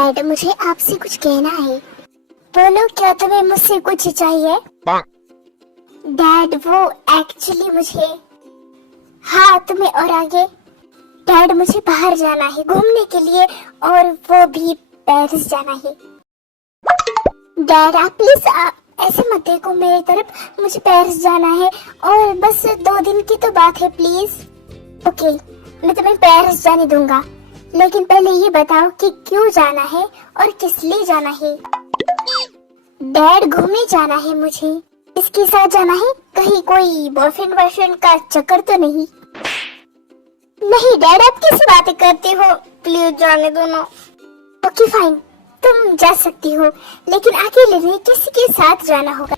Dad, मुझे आपसे कुछ कहना है। बोलो, क्या तुम्हें मुझसे कुछ चाहिए? डैड, वो एक्चुअली मुझे, हाँ तुम्हें और आगे। डैड, मुझे बाहर जाना है घूमने के लिए, और वो भी पेरिस जाना है। डैड, आप प्लीज ऐसे मत देखो मेरी तरफ, मुझे पेरिस जाना है और बस 2 दिन की तो बात है, प्लीज। ओके, मैं तुम्हें पेरिस जाने दूंगा, लेकिन पहले ये बताओ कि क्यों जाना है और किस लिए जाना है। डैड, घूमने जाना है मुझे। किसके साथ जाना है? कहीं कोई बॉयफ्रेंड बॉयफ्रेंड का चक्कर तो नहीं? नहीं डैड, आप कैसी बातें करते हो, प्लीज जाने दो ना। ओके फाइन, तुम जा सकती हो, लेकिन अकेले नहीं, किसी के साथ जाना होगा।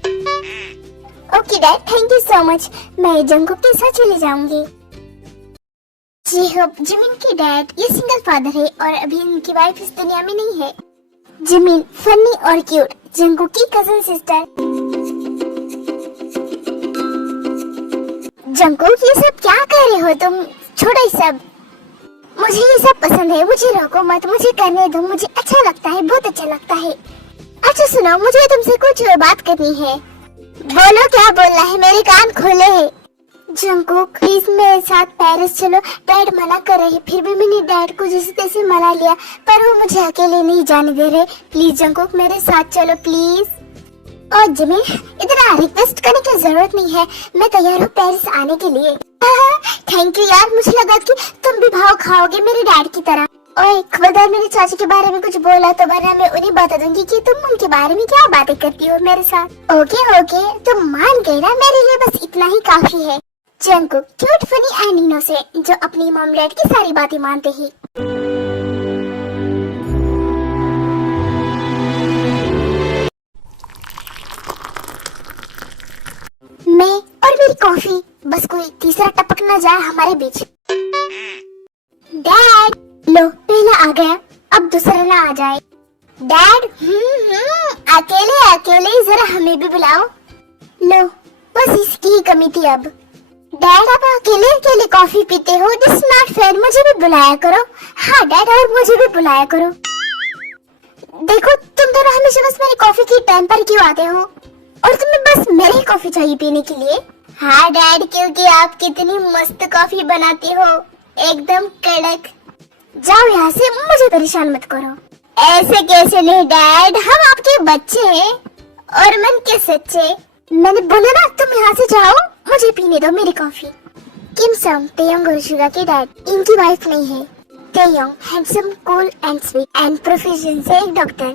Okay dad, thank you so much, मैं जंगकुक के साथ चली जाऊंगी। जी हो जिमिन की डैड, ये सिंगल फादर है और अभी इनकी वाइफ इस दुनिया में नहीं है। जिमिन फनी और क्यूट, जंगकुक की कजन सिस्टर। जंगकुक, ये सब क्या कर रहे हो तुम? छोड़ो ये सब, मुझे ये सब पसंद है, मुझे रोको मत, मुझे करने दो, मुझे अच्छा लगता है, बहुत अच्छा लगता है। अच्छा सुनो, मुझे तुमसे कुछ बात करनी है। बोलो, क्या बोलना है, मेरे कान खोले हैं। जंगकुक, प्लीज मेरे साथ पेरिस चलो। डैड मना कर रहे, फिर भी मैंने डैड को जैसे तैसे मना लिया, पर वो मुझे अकेले नहीं जाने दे रहे। प्लीज जंगकुक, मेरे साथ चलो प्लीज। और जिमिन, इतना रिक्वेस्ट करने की जरूरत नहीं है, मैं तैयार हूँ पेरिस आने के लिए। थैंक यू यार, मुझे लगा कि तुम भी भाव खाओगे मेरे डैड की तरह। ओए खबरदार, मेरे चाची के बारे में कुछ बोला तो वरना मैं उन्हें बता दूंगी कि तुम उनके बारे में क्या बातें करती हो मेरे साथ। ओके ओके, तुम मान गए ना, मेरे लिए बस इतना ही काफी है। Jungkook, cute funny and innocent, जो अपनी मॉम डैड की सारी बातें मानते हैं। मैं और मेरी कॉफी, बस कोई तीसरा टपक ना जाए हमारे बीच। डैड, लो पहला आ गया, अब दूसरा ना आ जाए। डैड, अकेले अकेले जरा हमें भी बुलाओ। लो, बस इसकी ही कमी थी अब। डैड, आप अकेले अकेले कॉफी पीते हो, दिस इज नॉट फेयर, मुझे भी बुलाया करो। हाँ डैड, और मुझे भी बुलाया करो। देखो, तुम दोनों हमेशा बस मेरी कॉफी की टाइम पर क्यों आते हो, और तुम्हें बस मेरी ही कॉफी चाहिए पीने के लिए। हाँ डैड, क्योंकि आप कितनी मस्त कॉफी बनाते हो, एकदम कड़क। जाओ यहाँ से, मुझे परेशान मत करो। ऐसे कैसे नहीं डैड, हम आपके बच्चे हैं और मन के सच्चे। मैंने बोला ना, तुम यहाँ से जाओ, मुझे पीने दो मेरी कॉफी। किम सम, तेयोंग और शुगा के डैड, इनकी वाइफ नहीं है। Taeyong handsome, cool and sweet and profession से एक doctor.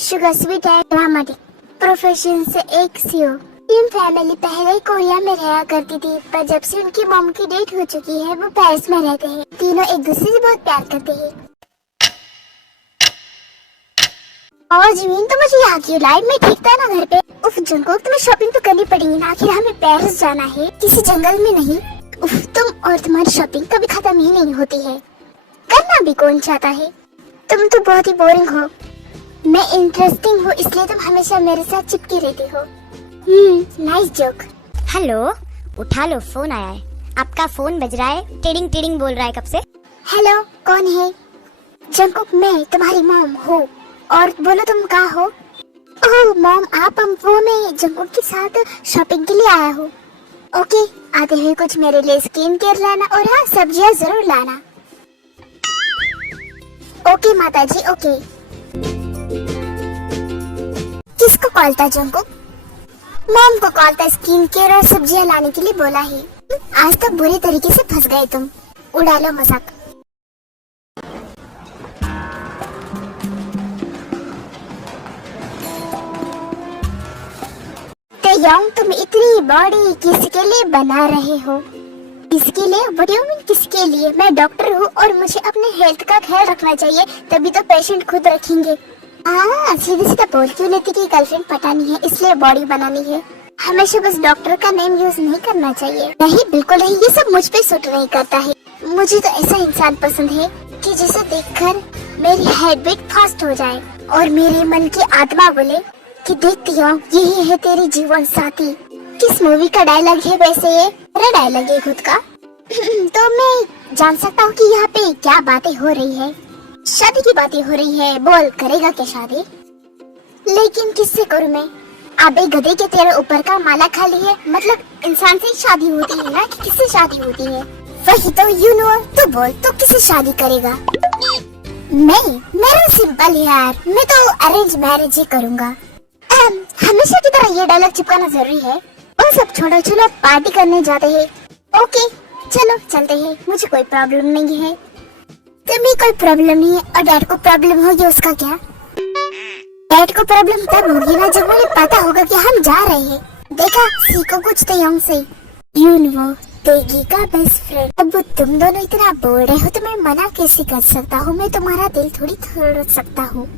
Suga sweet and dramatic, profession से एक सीओ। किम फैमिली पहले कोरिया में रहा करती थी, पर जब से उनकी मॉम की डेथ हो चुकी है, वो पेरिस में रहते हैं। तीनों एक दूसरे से बहुत प्यार करते हैं। और जिमिन, तो मुझे यहाँ क्यों लाई, मैं ठीक था ना घर पे। उफ जंगकुक, तुम्हें शॉपिंग तो करनी पड़ेगी ना, आखिर हमें पेरिस जाना है, किसी जंगल में नहीं। उफ, तुम और तुम्हारी शॉपिंग कभी खत्म ही नहीं होती है, करना भी कौन चाहता है। तुम तो बहुत ही बोरिंग हो, मैं इंटरेस्टिंग हूँ, इसलिए तुम हमेशा मेरे साथ चिपकी रहती हो। Nice joke. हेलो, उठा लो, फोन आया है। आपका फोन बज रहा है, टिडिंग टिडिंग बोल रहा है कब से। हेलो, कौन है? जंगकुक, मैं तुम्हारी मॉम हूँ। और बोलो, तुम कहाँ हो? ओह मॉम, आप, वो मैं जंगकुक के साथ शॉपिंग के लिए आया हूँ। ओके, आते हुए कुछ मेरे लिए स्किन केयर लाना, और हाँ सब्जियाँ जरूर लाना। ओके माताजी, ओके। किसको कॉल था जंगकुक? मॉम को कॉल था, स्किन केयर और सब्जियाँ लाने के लिए बोला है। आज तो बुरी तरीके से फंस गए तुम, उड़ा लो मजाक। तेयोंग, तुम इतनी बॉडी किसके लिए बना रहे हो? किसके लिए? व्हाट डू यू मीन किसके लिए? मैं डॉक्टर हूँ और मुझे अपने हेल्थ का ख्याल रखना चाहिए, तभी तो पेशेंट खुद रखेंगे। सीधे सीधा बोल क्यों लेती कि गर्लफ्रेंड पटानी है, इसलिए बॉडी बनानी है। हमेशा बस डॉक्टर का नेम यूज नहीं करना चाहिए। नहीं, बिल्कुल नहीं, ये सब मुझ पे सूट नहीं करता है। मुझे तो ऐसा इंसान पसंद है कि जिसे देखकर मेरी हार्ट बीट फास्ट हो जाए और मेरे मन की आत्मा बोले कि देखती हो, यही है तेरी जीवन साथी। किस मूवी का डायलॉग है वैसे ये? मेरा डायलॉग है खुद का। तो मैं जान सकता हूँ कि यहाँ पे क्या बातें हो रही है? शादी की बातें हो रही है, बोल करेगा क्या शादी? लेकिन किससे करूँ मैं? अबे गधे के तेरे ऊपर का माला खाली है, मतलब इंसान से ही शादी होती है ना, कि किससे शादी होती है? वही तो यू नो, तू बोल तो किससे शादी करेगा? मेरा सिंपल है यार, मैं तो अरेंज मैरिज ही करूँगा। हमेशा की तरह ये डायलॉग चिपकाना जरूरी है। और सब छोड़ो, चलो पार्टी करने जाते हैं। ओके चलो चलते हैं, मुझे कोई प्रॉब्लम नहीं है। तुम्हें कोई प्रॉब्लम नहीं है और डैड को प्रॉब्लम होगी, उसका क्या? डैड को प्रॉब्लम तब होगी ना जब उन्हें पता होगा कि हम जा रहे हैं। देखा, सीखो कुछ तो यंग से। यू नो, तेगी का बेस्ट फ्रेंड। अब तुम दोनों इतना बोल रहे हो तो मैं मना कैसे कर सकता हूँ? मैं तुम्हारा दिल थोड़ी तोड़ सकता हूँ।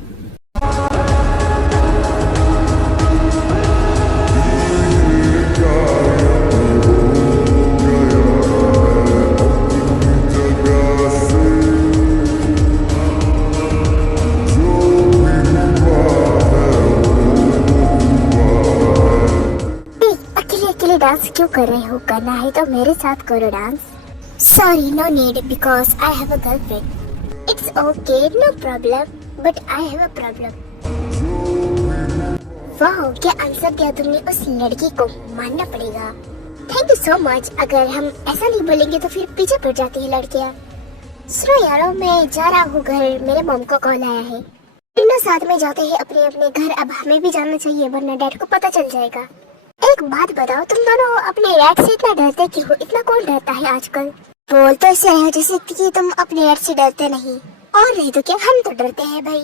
डांस क्यों कर रहे हो? करना है तो मेरे साथ करो dance. Sorry, no need, because I have a girlfriend. It's okay, no problem, but I have a problem. वाह, क्या आंसर दिया तुमने उस लड़की को, मानना पड़ेगा। Thank you so much. अगर हम ऐसा नहीं बोलेंगे तो फिर पीछे पड़ जाती है लड़कियाँ। सुनो यारो, मैं जा रहा हूँ घर, मेरे मॉम को कॉल आया है। तीनों साथ में जाते हैं अपने अपने घर। अब हमें भी जाना चाहिए वरना डैड को पता चल जाएगा। एक बात बताओ, तुम दोनों अपने डैड से इतना डरते क्यों हो? इतना कौन डरता है आजकल? बोल तो ऐसे रहे हो जैसे कि तुम अपने डैड से डरते नहीं। और नहीं तो क्या, हम तो डरते हैं भाई।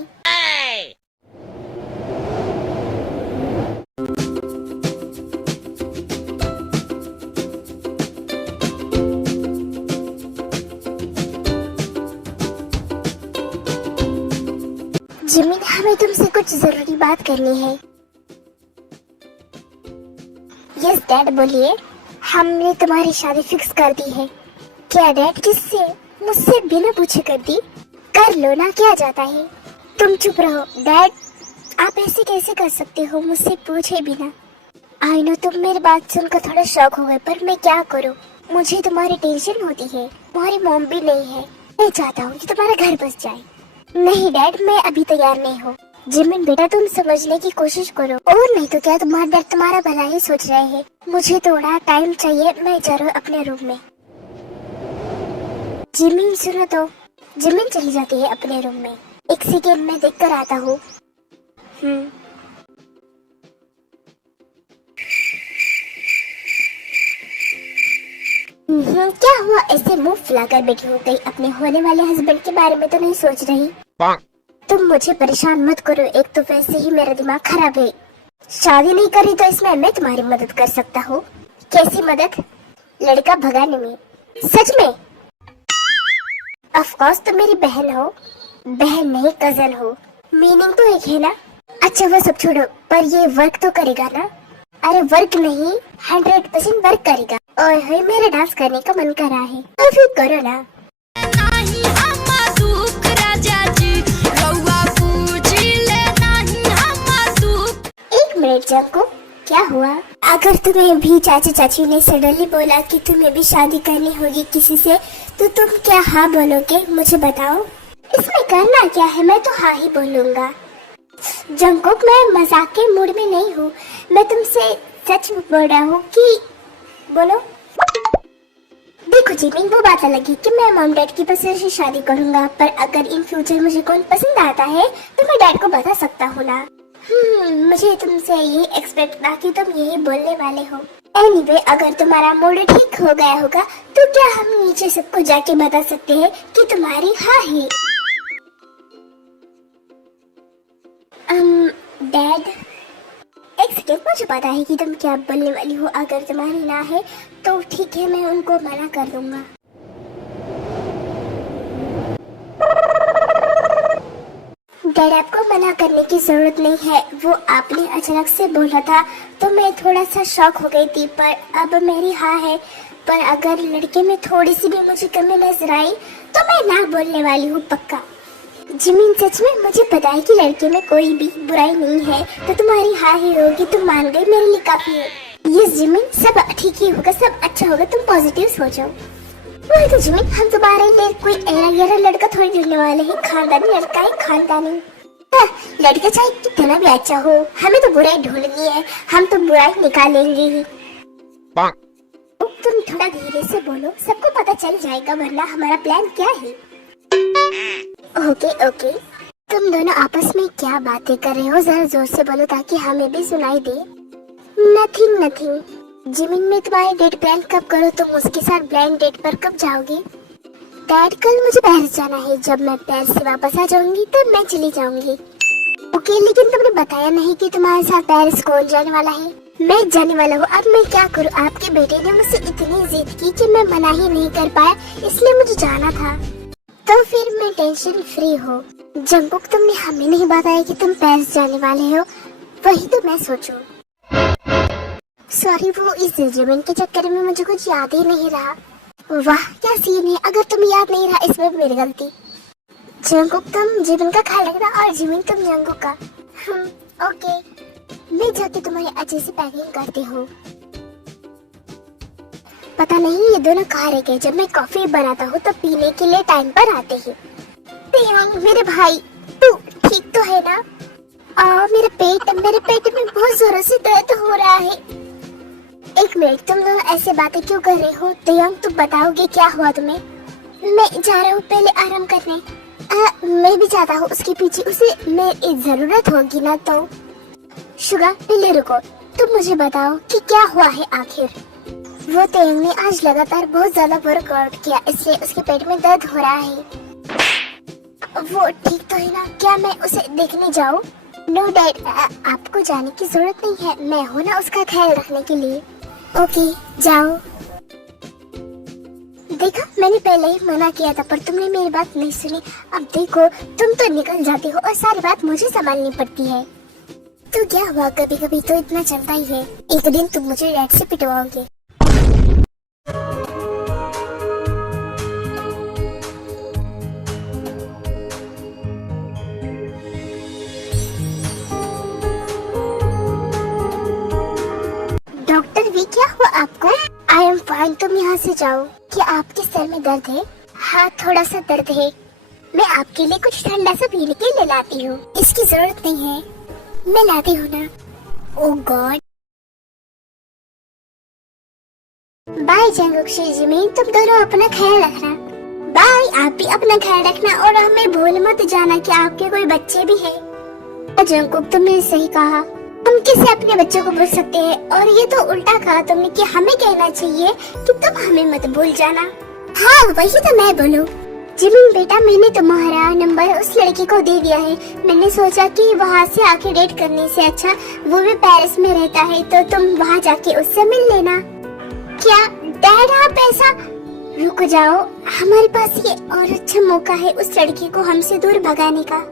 जिमिन, हमें तुमसे कुछ जरूरी बात करनी है। यस डैड, बोलिए। हमने तुम्हारी शादी फिक्स कर दी है। क्या डैड? किससे? मुझसे बिना पूछे कर दी? कर लो ना, क्या जाता है। तुम चुप रहो डैड, आप ऐसे कैसे कर सकते हो मुझसे पूछे बिना? आई नो तुम मेरी बात सुनकर थोड़ा शॉक हो गए, पर मैं क्या करूं? मुझे तुम्हारी टेंशन होती है। तुम्हारी मॉम भी नहीं है। मैं चाहता हूँ कि तुम्हारा घर बस जाए। नहीं डैड, मैं अभी तैयार नहीं हूँ। जिमिन बेटा, तुम समझने की कोशिश करो। और नहीं तो क्या, तुम्हारा डैड तुम्हारा भला ही सोच रहे हैं। मुझे थोड़ा टाइम चाहिए, मैं जा रहा हूँ अपने रूम में। जिमिन सुनो तो। जिमिन चली जाती है अपने रूम में। एक सेकेंड में देख कर आता हूँ। क्या हुआ, ऐसे मुंह फुलाकर बैठी हो गई? अपने होने वाले हस्बैंड के बारे में तो नहीं सोच रही? तुम मुझे परेशान मत करो, एक तो वैसे ही मेरा दिमाग खराब है। शादी नहीं करी तो इसमें मैं तुम्हारी मदद कर सकता हूँ। कैसी मदद? लड़का भगाने में। सच में? ऑफ कोर्स, तुम मेरी बहन हो। बहन नहीं, कजन हो। मीनिंग तो एक है ना? अच्छा वो सब छोड़ो, पर ये वर्क तो करेगा ना? अरे वर्क नहीं, 100% वर्क करेगा। और है, मेरा डांस करने का मन कर रहा है, तो फिर करो ना। एक मिनट जंको, क्या हुआ? अगर तुम्हें भी चाचा चाची ने सडनली बोला कि तुम्हें भी शादी करनी होगी किसी से, तो तुम क्या हाँ बोलोगे? मुझे बताओ। इसमें करना क्या है, मैं तो हाँ ही बोलूंगा। जंकुक, मैं मजाक के मूड में नहीं हूँ, मैं तुमसे सच बोल रहा हूँ कि बोलो। देखो जिमिन, वो बात अलग है कि मैं मॉम डैड की पसंद से शादी करूंगा, पर अगर इन फ्यूचर मुझे कौन पसंद आता है तो मैं डैड को बता सकता हूँ ना। मुझे तुमसे ये एक्सपेक्ट था कि तुम यही बोलने वाले हो। एनीवे, अगर तुम्हारा मूड ठीक हो गया होगा तो क्या हम नीचे सबको जाके बता सकते हैं कि तुम्हारी हाँ है? डैड, एक सेकेंड, मुझे पता है कि तुम क्या बोलने वाली हो। अगर तुम्हारी ना है तो ठीक है, मैं उनको मना कर दूंगा। डैड, आपको मना करने की जरूरत नहीं है। वो आपने अचानक से बोला था तो मैं थोड़ा सा शॉक हो गई थी, पर अब मेरी हाँ है। पर अगर लड़के में थोड़ी सी भी मुझे कमी नजर आई तो मैं ना बोलने वाली हूँ, पक्का। जिमिन, सच में मुझे पता है कि लड़के में कोई भी बुराई नहीं है, तो तुम्हारी हाँ ही होगी, तुम मान गई, मेरे लिए काफी है। यस जिमिन, सब ठीक ही होगा, सब अच्छा होगा, तुम पॉजिटिव सोचो। वही तो जिमिन, हम तुम्हारे लिए कोई ऐरा गैरा लड़का थोड़ी ढूंढने वाले हैं। खानदानी लड़का है, खानदानी। हाँ, लड़का चाहे कितना भी अच्छा हो, हमें तो बुराई ढूंढनी है, हम तो बुराई निकालेंगे ही। तुम थोड़ा धीरे से बोलो, सबको पता चल जाएगा, वरना हमारा प्लान क्या है। ओके ओके, तुम दोनों आपस में क्या बातें कर रहे हो, जरा जोर से बोलो ताकि हमें भी सुनाई दे। Nothing nothing. जिमिन, में तुम्हारी डेट प्लान कब करो, तुम उसके साथ ब्लाइंड डेट पर कब जाओगे? डैड, कल मुझे पेरिस जाना है, जब मैं पेरिस से वापस आ जाऊंगी तब मैं चली जाऊंगी। ओके, लेकिन तुमने बताया नहीं कि तुम्हारे साथ पेरिस कौन जाने वाला है। मैं जाने वाला हूँ, अब मैं क्या करूँ? आपके बेटे ने मुझसे इतनी जिद की कि मैं मना ही नहीं कर पाया, इसलिए मुझे जाना था। तो फिर मैं टेंशन फ्री हो। जंगकुक, तुमने हमें नहीं बताया कि तुम पेरिस जाने वाले हो, वही तो मैं सोचूं। सॉरी, वो इस जिमिन के चक्कर में मुझे कुछ याद ही नहीं रहा। वाह क्या सीन है, अगर तुम्हें याद नहीं रहा इसमें मेरी गलती। जंगकुक, तुम जिमिन का ख्याल रखना और जिमिन तुम जंगकुक का। ओके, मैं जाके तुम्हारी अच्छे से पैकिंग करती हूँ। पता नहीं ये दोनों कहाँ रह गए, जब मैं कॉफी बनाता हूँ तो पीने के लिए टाइम पर आते हैं। तेयोंग, मेरे भाई, तू ठीक तो है ना? मेरे पेट में बहुत जोरों से दर्द हो रहा है। एक मिनट, तुम दोनों ऐसे बातें क्यों कर रहे हो? तेयोंग, तुम बताओगे क्या हुआ तुम्हें? मैं जा रहा हूँ पहले आराम करने। मैं भी जाता हूँ उसके पीछे, उसे मेरी जरूरत होगी ना। तो शुगा, पहले रुको, तुम मुझे बताओ कि क्या हुआ है आखिर। वो तेयोंग ने आज लगातार बहुत ज्यादा वर्कआउट किया, इसलिए उसके पेट में दर्द हो रहा है। वो ठीक तो है ना? क्या मैं उसे देखने जाऊँ? नो डैड, आपको जाने की जरूरत नहीं है, मैं हूँ ना उसका ख्याल रखने के लिए। ओके, जाओ। देखा, मैंने पहले ही मना किया था पर तुमने मेरी बात नहीं सुनी। अब देखो, तुम तो निकल जाती हो और सारी बात मुझे संभालनी पड़ती है। तो क्या हुआ, कभी कभी तो इतना चलता ही है। एक दिन तुम मुझे डैड से पिटवाओगे। डॉक्टर वी, क्या हुआ आपको? आई एम फाइन, तुम यहाँ से जाओ। क्या आपके सर में दर्द है? हाँ, थोड़ा सा दर्द है। मैं आपके लिए कुछ ठंडा सा पीने के लिए लाती हूँ। इसकी जरूरत नहीं है, मैं लाती हूँ ना। ओह गॉड। बाय जंगकुक, जिमिन, तुम दोनों अपना ख्याल रखना। बाय, आप भी अपना ख्याल रखना और हमें भूल मत जाना कि आपके कोई बच्चे भी हैं। जंगकुक, तुमने सही कहा, हम कैसे अपने बच्चों को भूल सकते हैं? और ये तो उल्टा कहा तुमने कि हमें कहना चाहिए कि तुम हमें मत भूल जाना। हाँ, वही तो मैं बोलूं। जिमिन बेटा, मैंने तुम्हारा नंबर उस लड़की को दे दिया है। मैंने सोचा कि वहाँ से आके डेट करने से अच्छा वो भी पेरिस में रहता है, तो तुम वहाँ जाके उससे मिल लेना। क्या डैड, आप ऐसा? रुक जाओ, हमारे पास ये और अच्छा मौका है उस लड़की को हमसे दूर भगाने का।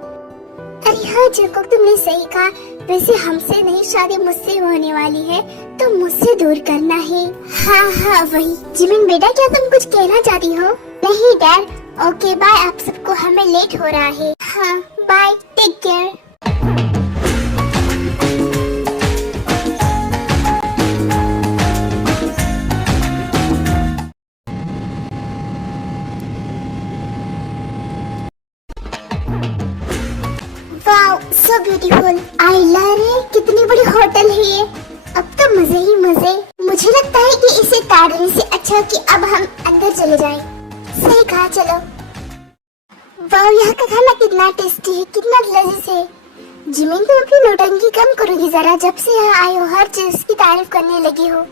अरे हाँ जंगकुक, तुमने सही कहा। वैसे हमसे नहीं, शादी मुझसे होने वाली है, तो मुझसे दूर करना है। हाँ हाँ वही। जिमिन बेटा, क्या तुम कुछ कहना चाहती हो? नहीं डैड। ओके बाय, आप सबको, हमें लेट हो रहा है। हाँ bye, take care. Wow, so beautiful. आइला रे, कितनी बड़ी होटल है ये। अब तो मजे ही मजे। मुझे लगता है कि इसे ताड़ने से अच्छा कि अब हम अंदर चले जाएं। सही कहा, चलो। वाओ, यहाँ का खाना कितना टेस्टी है, कितना लजीज है। जिमिन, तुम अपनी नौटंकी कम करोगी जरा? जब से यहाँ आई हो हर चीज की तारीफ करने लगी हो।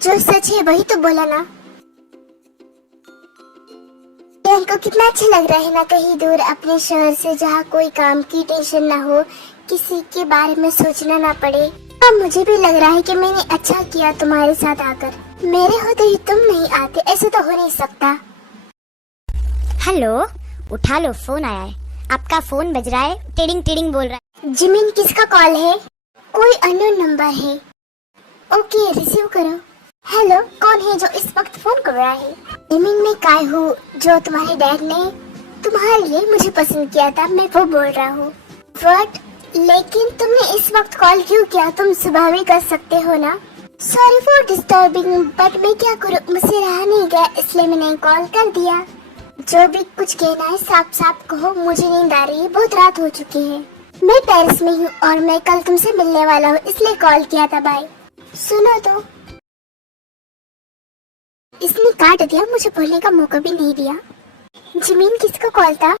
जो सच है वही तो बोला ना। को कितना अच्छा लग रहा है ना, कहीं दूर अपने शहर से, जहाँ कोई काम की टेंशन ना हो, किसी के बारे में सोचना ना पड़े। अब मुझे भी लग रहा है कि मैंने अच्छा किया तुम्हारे साथ आकर। मेरे होते ही तुम नहीं आते, ऐसे तो हो नहीं सकता। हेलो, उठा लो, फोन आया है। आपका फोन बज रहा है, टिडिंग टिडिंग बोल रहा है। जिमिन, किसका कॉल है? कोई अननोन नंबर है। ओके, रिसीव करो। हेलो, कौन है जो इस वक्त फोन कर रहा है? जिमिन, मैं काय हूँ, जो तुम्हारे डैड ने तुम्हारे लिए मुझे पसंद किया था, मैं वो बोल रहा हूँ। व्हाट? लेकिन तुमने इस वक्त कॉल क्यों किया? तुम सुबह भी कर सकते हो ना। सॉरी फॉर डिस्टर्बिंग, बट मैं क्या करूँ, मुझसे रहा नहीं गया इसलिए मैंने कॉल कर दिया। जो भी कुछ कहना है साफ साफ कहो, मुझे नींद आ रही है, बहुत रात हो चुकी है। मैं पेरिस में हूँ और मैं कल तुमसे मिलने वाला हूँ, इसलिए कॉल किया था। बाय। सुनो तो, इसने काट दिया, मुझे बोलने का मौका भी नहीं दिया। जिमीन किसका कॉल था?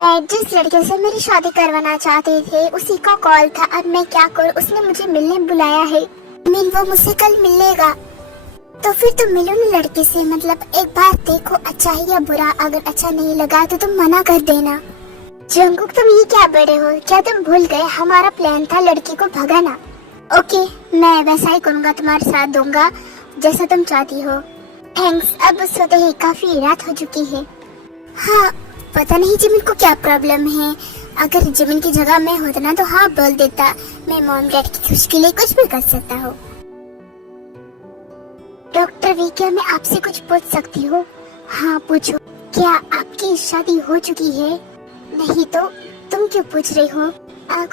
जिस लड़के से मेरी शादी करवाना चाहते थे उसी का कॉल था। अब मैं क्या करूँ, उसने मुझे मिलने बुलाया है। जिमीन वो मुझसे कल मिलेगा, तो फिर तुम मिलो ना लड़के से। मतलब एक बार देखो, अच्छा है या बुरा, अगर अच्छा नहीं लगा तो तुम मना कर देना। जंगकुक तुम ये क्या बड़े हो, क्या तुम भूल गए हमारा प्लान था लड़की को भगाना? ओके, मैं वैसा ही करूँगा, तुम्हारे साथ दूंगा जैसा तुम चाहती हो। थैंक्स। अब सोते ही काफी रात हो चुकी है। हाँ, पता नहीं जिमिन को क्या प्रॉब्लम है। अगर जिमिन की जगह मैं होता ना तो हाँ बोल देता, मैं मॉम डैड की खुशी के लिए कुछ भी कर सकता हूँ। डॉक्टर वी, क्या मैं आपसे कुछ पूछ सकती हूँ? हाँ पूछो। क्या आपकी शादी हो चुकी है? नहीं तो तुम क्यों पूछ रही हो?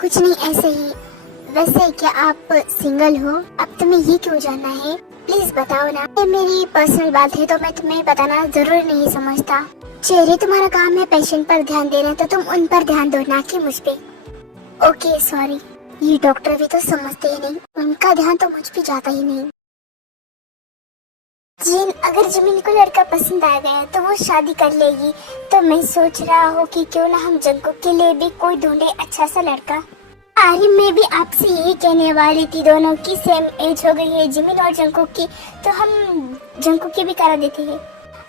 कुछ नहीं, ऐसे ही। वैसे क्या आप सिंगल हो? अब तुम्हें ये क्यों जानना है? प्लीज बताओ ना। ये मेरी पर्सनल बात है तो मैं तुम्हें बताना जरूर नहीं समझता। चेहरे तुम्हारा काम है पेशेंट पर ध्यान देना, तो तुम उन पर ध्यान दो, ना कि मुझ पे। Okay sorry. ये डॉक्टर भी तो समझते ही नहीं, उनका ध्यान तो मुझ पे जाता ही नहीं। जीन, अगर जिमिन को लड़का पसंद आ गया तो वो शादी कर लेगी। तो मैं सोच रहा हूँ कि क्यों ना हम जंगकुक के लिए भी कोई ढूंढे अच्छा सा लड़का। अरे मैं भी आपसे यही कहने वाली थी, दोनों की सेम एज हो गई है जिमिन और जंगकुक की, तो हम जंगकुक की भी करा देते हैं।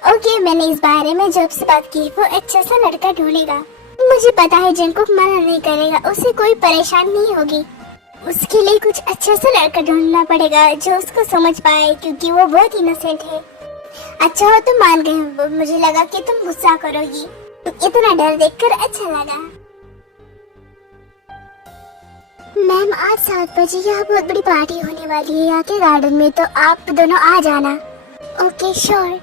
ओके, मैंने इस बारे में जब से बात की, वो अच्छा सा लड़का ढूंढेगा। मुझे पता है जंगकुक मना नहीं करेगा, उसे कोई परेशानी नहीं होगी। उसके लिए कुछ अच्छा सा लड़का ढूंढना पड़ेगा जो उसको समझ पाए, क्योंकि वो बहुत इनोसेंट है। अच्छा हो तुम मान गए, मुझे लगा कि तुम गुस्सा करोगी। इतना डर देखकर अच्छा लगा। मैम आज 7 बजे यहाँ बहुत बड़ी पार्टी होने वाली है यहाँ के गार्डन में, तो आप दोनों आ जाना। Okay sure.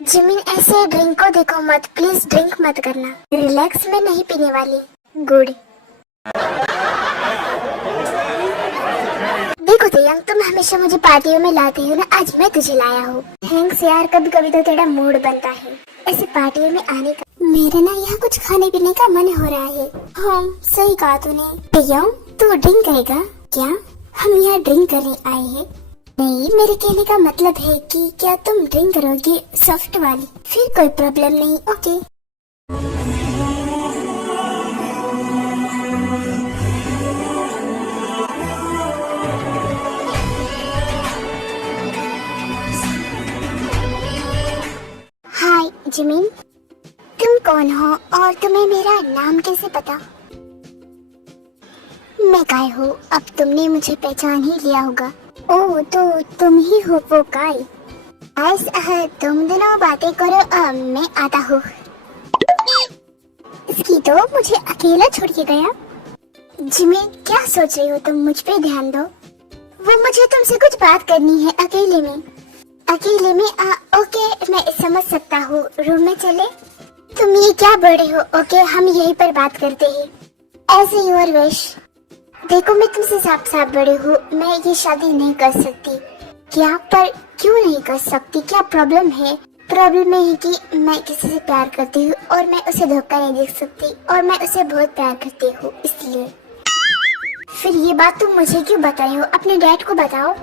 जिमिन ऐसे ड्रिंक को देखो मत, प्लीज ड्रिंक मत करना। रिलैक्स, में नहीं पीने वाली। गुड। देखो तेयंग, तुम हमेशा मुझे पार्टियों में लाती हो ना, आज मैं तुझे लाया हूँ। थैंक्स यार, कभी कभी तो तेरा मूड बनता है ऐसे पार्टियों में आने का। मेरे ना यहाँ कुछ खाने पीने का मन हो रहा है। हाँ सही कहा तूने। तेयंग, तू ड्रिंक करेगा क्या? हम यहाँ ड्रिंक करने आए हैं। नहीं, मेरे कहने का मतलब है कि क्या तुम ड्रिंक करोगे सॉफ्ट वाली? फिर कोई प्रॉब्लम नहीं। ओके। हाय जिमिन, तुम कौन हो और तुम्हें मेरा नाम कैसे पता? मैं काय हूँ, अब तुमने मुझे पहचान ही लिया होगा। ओह, तो तुम ही हो वो काय। तुम दोनों बातें करो, मैं आता हूँ। इसकी तो मुझे अकेला छोड़ के गया। जिमिन, क्या सोच रही हो तुम? मुझ पे ध्यान दो। वो मुझे तुमसे कुछ बात करनी है अकेले में। अकेले में? ओके, मैं समझ सकता हूँ। रूम में चले? तुम ये क्या बोल रहे हो? ओके, हम यहीं पर बात करते हैं। ऐसे योर विश। देखो मैं तुमसे साफ साफ बड़ी हूँ, मैं ये शादी नहीं कर सकती। क्या? पर क्यों नहीं कर सकती? क्या प्रॉब्लम है? प्रॉब्लम है कि मैं किसी से प्यार करती हूँ और मैं उसे धोखा नहीं दे सकती, और मैं उसे बहुत प्यार करती हूँ इसलिए। फिर ये बात तुम मुझे क्यों बताई हो? अपने डैड को बताओ।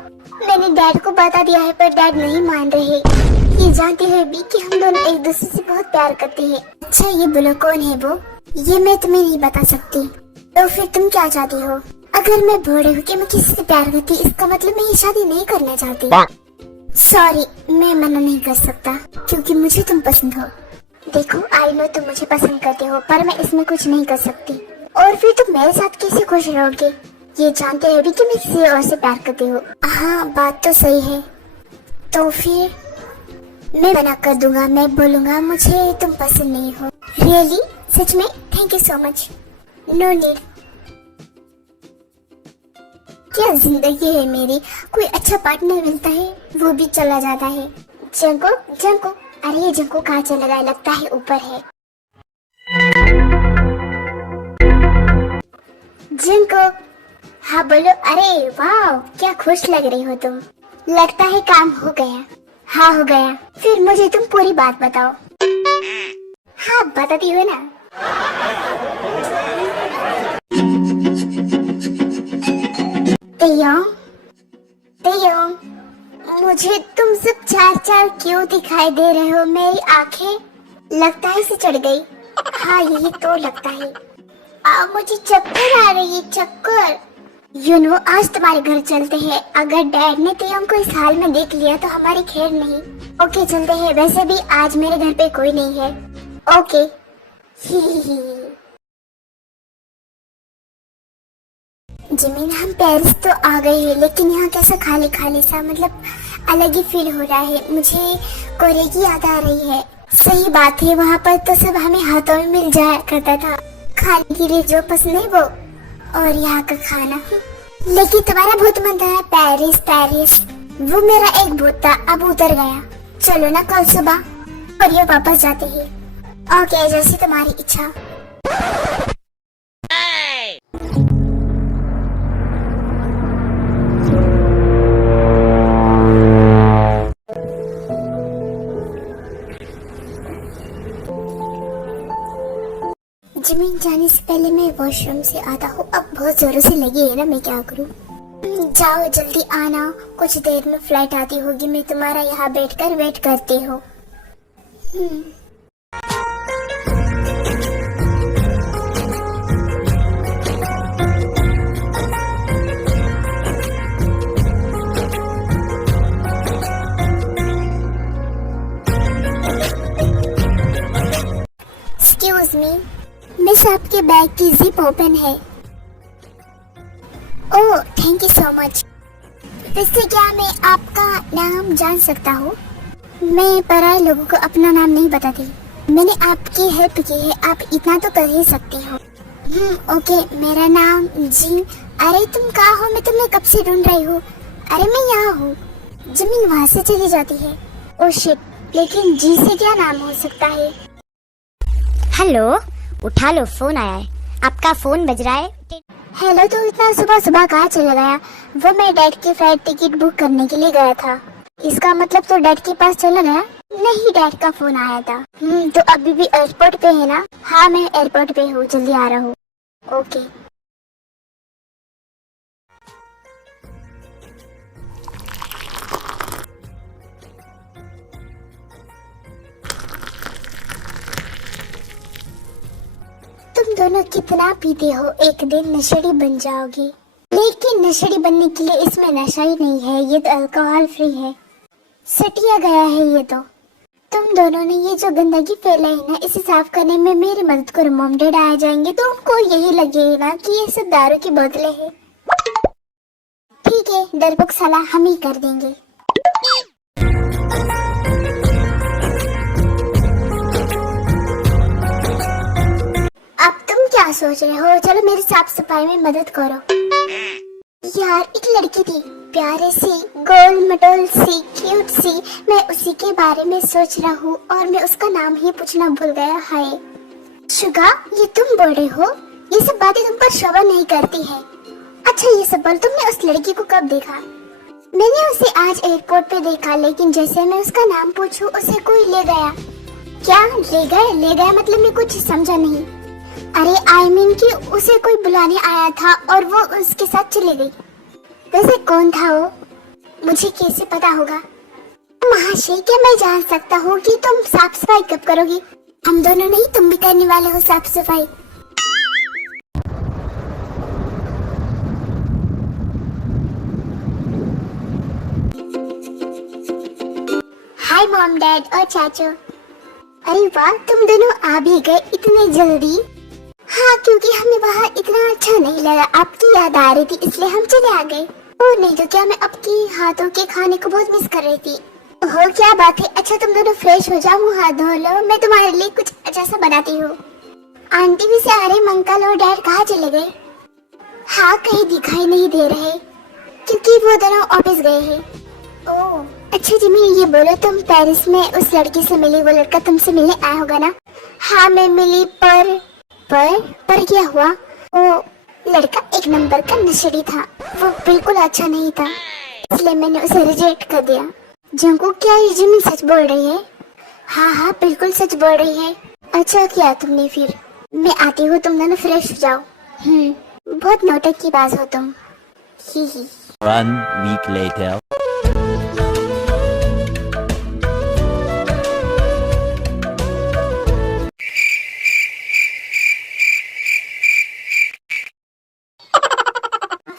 मैंने डैड को बता दिया है पर डैड नहीं मान रहे। ये जानते हुए भी कि हम दोनों एक दूसरे से बहुत प्यार करते हैं। अच्छा ये बोलो कौन है वो? ये मैं तुम्हें नहीं बता सकती। तो फिर तुम क्या चाहती हो? अगर मैं बोल रही हूँ कि मैं किसी से प्यार करती, इसका मतलब मैं ये शादी नहीं करना चाहती। सॉरी, मैं मना नहीं कर सकता क्योंकि मुझे तुम पसंद हो। देखो आई नो तुम मुझे पसंद करते हो, पर मैं इसमें कुछ नहीं कर सकती। और फिर तुम मेरे साथ कैसे खुश रहोगे ये जानते हुए भी कि मैं किसी और से प्यार करती हूँ? हाँ बात तो सही है। तो फिर मैं मना कर दूंगा, मैं बोलूंगा मुझे तुम पसंद नहीं हो। रियली? सच में? Thank you so much. No need. क्या जिंदगी है मेरी, कोई अच्छा पार्टनर मिलता है वो भी चला जाता है। जंको जंको, अरे ये जंको कहाँ चला गया, लगता है ऊपर है। जंको, हाँ बोलो। अरे वाह, क्या खुश लग रही हो तुम, लगता है काम हो गया। हाँ हो गया, फिर मुझे तुम पूरी बात बताओ। हाँ बताती हो ना। तेयोंग, तेयोंग, मुझे तुम सब चार चार क्यों दिखाई दे रहे हो? मेरी आंखें लगता है से चढ़ गई। हाँ यही तो लगता है। मुझे चक्कर आ रही है, चक्कर। आज तुम्हारे घर चलते हैं। अगर डैड ने तेयोंग को इस हाल में देख लिया तो हमारी खैर नहीं। ओके चलते हैं, वैसे भी आज मेरे घर पे कोई नहीं है। ओके। जिमिन, हम पेरिस तो आ गए हैं, लेकिन यहाँ कैसा खाली खाली सा, मतलब अलग ही फील हो रहा है। मुझे कोरिया की याद आ रही है। सही बात है, वहाँ पर तो सब हमें हाथों में मिल जाया करता था, खाने के लिए जो पसंद है वो, और यहाँ का खाना। लेकिन तुम्हारा भूत मन था पेरिस पेरिस, वो मेरा एक भूत था, अब उतर गया। चलो ना कल सुबह कोरिया वापस जाते हैं। ओके, जैसी तुम्हारी इच्छा। जिमिन, जाने से पहले मैं वॉशरूम से आता हूँ। अब बहुत जोरों से लगी है ना, मैं क्या करूँ। जाओ जल्दी आना, कुछ देर में फ्लाइट आती होगी। मैं तुम्हारा यहाँ बैठकर वेट करती हूँ। एक्सक्यूज मी मिस, आपके बैग की जिप ओपन है। Oh thank you so much. वैसे क्या मैं आपका नाम जान सकता हूँ? मैं पराए लोगों को अपना नाम नहीं बताती। मैंने आपकी हेल्प की है, आप इतना तो कर ही सकती हो। ओके, मेरा नाम जी। अरे तुम कहाँ हो? मैं तुम्हें कब से ढूंढ रही हूँ। अरे मैं यहाँ हूँ। जमीन वहाँ से चली जाती है। ओह शिट, लेकिन जी से क्या नाम हो सकता है? हेलो, उठा लो, फोन आया है। आपका फोन बज रहा है। हेलो, तो इतना सुबह सुबह कहाँ चला गया? वो मैं डैड की फ्लाइट टिकट बुक करने के लिए गया था। इसका मतलब तो डैड के पास चला गया? नहीं, डैड का फोन आया था। तो अभी भी एयरपोर्ट पे है ना? हाँ मैं एयरपोर्ट पे हूँ, जल्दी आ रहा हूँ। ओके। तुम दोनों कितना पीते हो, एक दिन नशेड़ी बन जाओगे। लेकिन नशेड़ी बनने के लिए इसमें नशा ही नहीं है, ये तो अल्कोहल फ्री है। सटिया गया है ये तो। तुम दोनों ने ये जो गंदगी फैलाई ना, इसे साफ करने में मेरी मदद करो। मॉम डैड आ जाएंगे तो उनको यही लगेगा ना कि ये सब दारू की बोतलें हैं। ठीक है, डरपोक साला हम ही कर देंगे। अब तुम क्या सोच रहे हो? चलो मेरी साफ सफाई में मदद करो। यार एक लड़की थी, प्यारे सी, गोल मटोल सी, क्यूट सी। मैं उसी के बारे में सोच रहा हूँ और मैं उसका नाम ही पूछना भूल गया। हाय शुगा, ये तुम बोल रहे हो? ये सब बातें तुम पर शोभा नहीं करती है। अच्छा ये सब बोल, तुमने उस लड़की को कब देखा? मैंने उसे आज एयरपोर्ट पे देखा, लेकिन जैसे मैं उसका नाम पूछूं उसे कोई ले गया। क्या ले गए? ले गया मतलब मैं कुछ समझा नहीं। अरे आई मीन कि उसे कोई बुलाने आया था और वो उसके साथ चली गई। वैसे कौन था वो? मुझे कैसे पता होगा? महाशय, क्या मैं जान सकता हूँ कि तुम साफ सफाई कब करोगी? हम दोनों नहीं, तुम भी करने वाले हो साफ सफाई। हाय मॉम डैड और चाचू। अरे वाह, तुम दोनों आ भी गए इतने जल्दी। हाँ, क्योंकि हमें वहाँ इतना अच्छा नहीं लगा, आपकी याद आ रही थी इसलिए हम चले आ गए। और नहीं तो क्या, मैं आपके हाथों के खाने को बहुत मिस कर रही थी। हो क्या बात है। अच्छा तुम दोनों फ्रेश हो जाओ, हाथ धो लो, मैं तुम्हारे लिए कुछ अच्छा सा बनाती हूँ। आंटी भी से आ रहे, अंकल और डैड कहाँ चले गए? हाँ कहीं दिखाई नहीं दे रहे। क्योंकि वो दोनों ऑफिस गए हैं। ओह अच्छा जिमिन, ये बोलो तुम पेरिस में उस लड़के से मिली, वो लड़का तुमसे मिलने आया होगा ना? हाँ मैं मिली, पर क्या हुआ? वो लड़का एक नंबर का नशेड़ी था, वो बिल्कुल अच्छा नहीं था, इसलिए मैंने उसे रिजेक्ट कर दिया। जंगकुक क्या ये जिमिन सच बोल रही है? हाँ हाँ बिल्कुल सच बोल रही है। अच्छा किया तुमने फिर। मैं आती हूँ, तुम दोनों फ्रेश हो जाओ। बहुत नौटंकी की बात हो तुम। ही। 1 week later.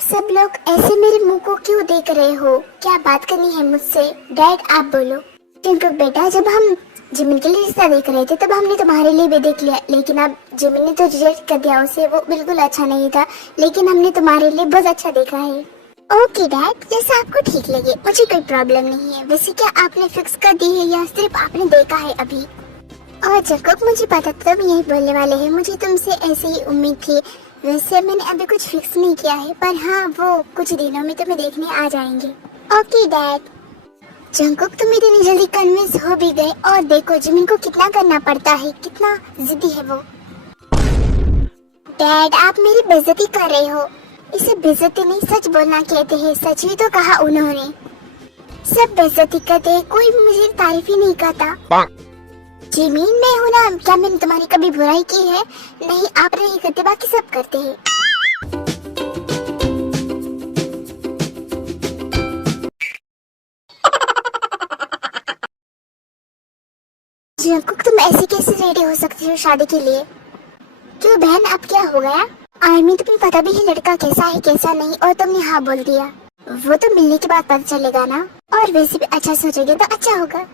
सब लोग ऐसे मेरे मुंह को क्यों देख रहे हो? क्या बात करनी है मुझसे? डैड आप बोलो। क्योंकि बेटा जब हम जिमिन के लिए रिश्ता देख रहे थे तब हमने तुम्हारे लिए भी देख लिया, लेकिन अब जिमिन ने तो रिजेक्ट कर दिया उसे, वो बिल्कुल अच्छा नहीं था, लेकिन हमने तुम्हारे लिए बहुत अच्छा देखा है। ओके डैड, जैसा आपको ठीक लगे, मुझे कोई प्रॉब्लम नहीं है। वैसे क्या आपने फिक्स कर दी है या सिर्फ आपने देखा है अभी? और जंगकुक मुझे पता था तुम यही बोलने वाले हैं, मुझे तुमसे ऐसी ही उम्मीद थी। वैसे मैंने अभी कुछ फिक्स नहीं किया है, पर हाँ वो कुछ दिनों में तुम्हें देखने आ जाएंगे। Okay dad. जंगकुक तुम इतनी जल्दी कन्विंस हो भी गए, और देखो जिमिन को कितना करना पड़ता है, कितना जिद्दी है वो। डैड आप मेरी बेइज्जती कर रहे हो। इसे बेइज्जती नहीं सच बोलना कहते हैं, सच ही तो कहा उन्होंने। सब बेइज्जती करते हैं, कोई मुझे तारीफ ही नहीं करता। जिमिन मैं हूँ ना, क्या मैंने तुम्हारी कभी बुराई की है? नहीं आप नहीं करते, बाकी सब करते हैं। जंगकुक तुम ऐसे कैसे रेडी हो सकती हो शादी के लिए? क्यों बहन अब क्या हो गया? आर्मी तुम्हें पता भी है लड़का कैसा है कैसा नहीं, और तुमने हाँ बोल दिया। वो तो मिलने के बाद पता चलेगा ना, और वैसे भी अच्छा सोचोगे तो अच्छा होगा।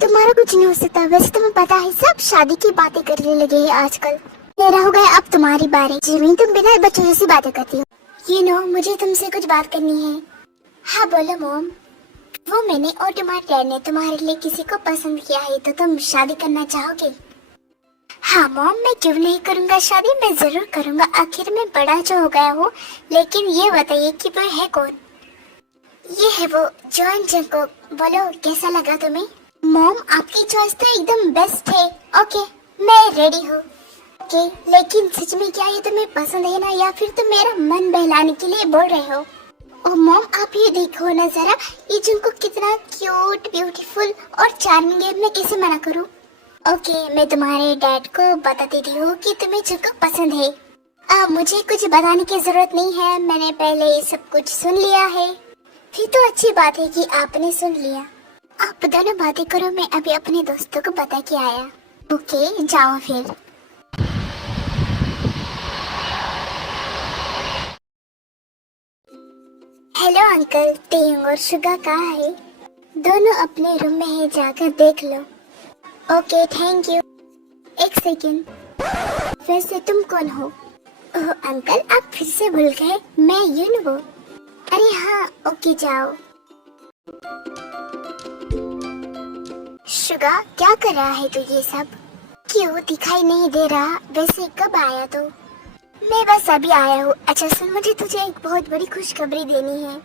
तुम्हारा कुछ नहीं हो सकता, वैसे तुम्हें पता है सब शादी की बातें करने लगे हैं आजकल। मेरा हो गया अब तुम्हारी बारी। जिमिन तुम बिना बच्चों जैसी बातें करती हो। यू नो मुझे तुमसे कुछ बात करनी है। हाँ बोलो मॉम। वो मैंने और तुम्हारे डैड ने तुम्हारे लिए किसी को पसंद किया है, तो तुम शादी करना चाहोगे? हाँ मॉम मैं क्यों नहीं करूँगा शादी, मैं जरूर करूँगा, आखिर में बड़ा जो हो गया हूँ। लेकिन ये बताइए कि वो है कौन? ये है वो जॉन जंगकुक। बोलो कैसा लगा तुम्हें? मॉम आपकी चॉइस तो एकदम बेस्ट है। ओके मैं रेडी हूँ। ओके लेकिन सच में क्या ये तुम्हें पसंद है ना, या फिर तुम मेरा मन बहलाने के लिए बोल रहे हो? ओ मॉम आप ये देखो ना जरा, ये जंगकुक कितना क्यूट ब्यूटीफुल और चार्मिंग है, मैं कैसे मना करूँ? ओके मैं तुम्हारे डैड को बता देती हूँ कि तुम्हें जंगकुक पसंद है। मुझे कुछ बताने की जरूरत नहीं है, मैंने पहले ये सब कुछ सुन लिया है। फिर तो अच्छी बात है कि आपने सुन लिया। आप दोनों बातें करो, मैं अभी अपने दोस्तों को बता के आया। ओके जाओ फिर। हेलो अंकल, तेंग और शुगा कहाँ है? दोनों अपने रूम में है, जाकर देख लो। Okay thank you. एक सेकेंड, वैसे तुम कौन हो? ओह अंकल आप फिर से भूल गए, मैं यूनवो। अरे हाँ ओके जाओ। शुगा क्या कर रहा है तू ये सब? क्यों दिखाई नहीं दे रहा? वैसे कब आया तू? मैं बस अभी आया हूँ। अच्छा सुन, मुझे तुझे एक बहुत बड़ी खुशखबरी देनी है।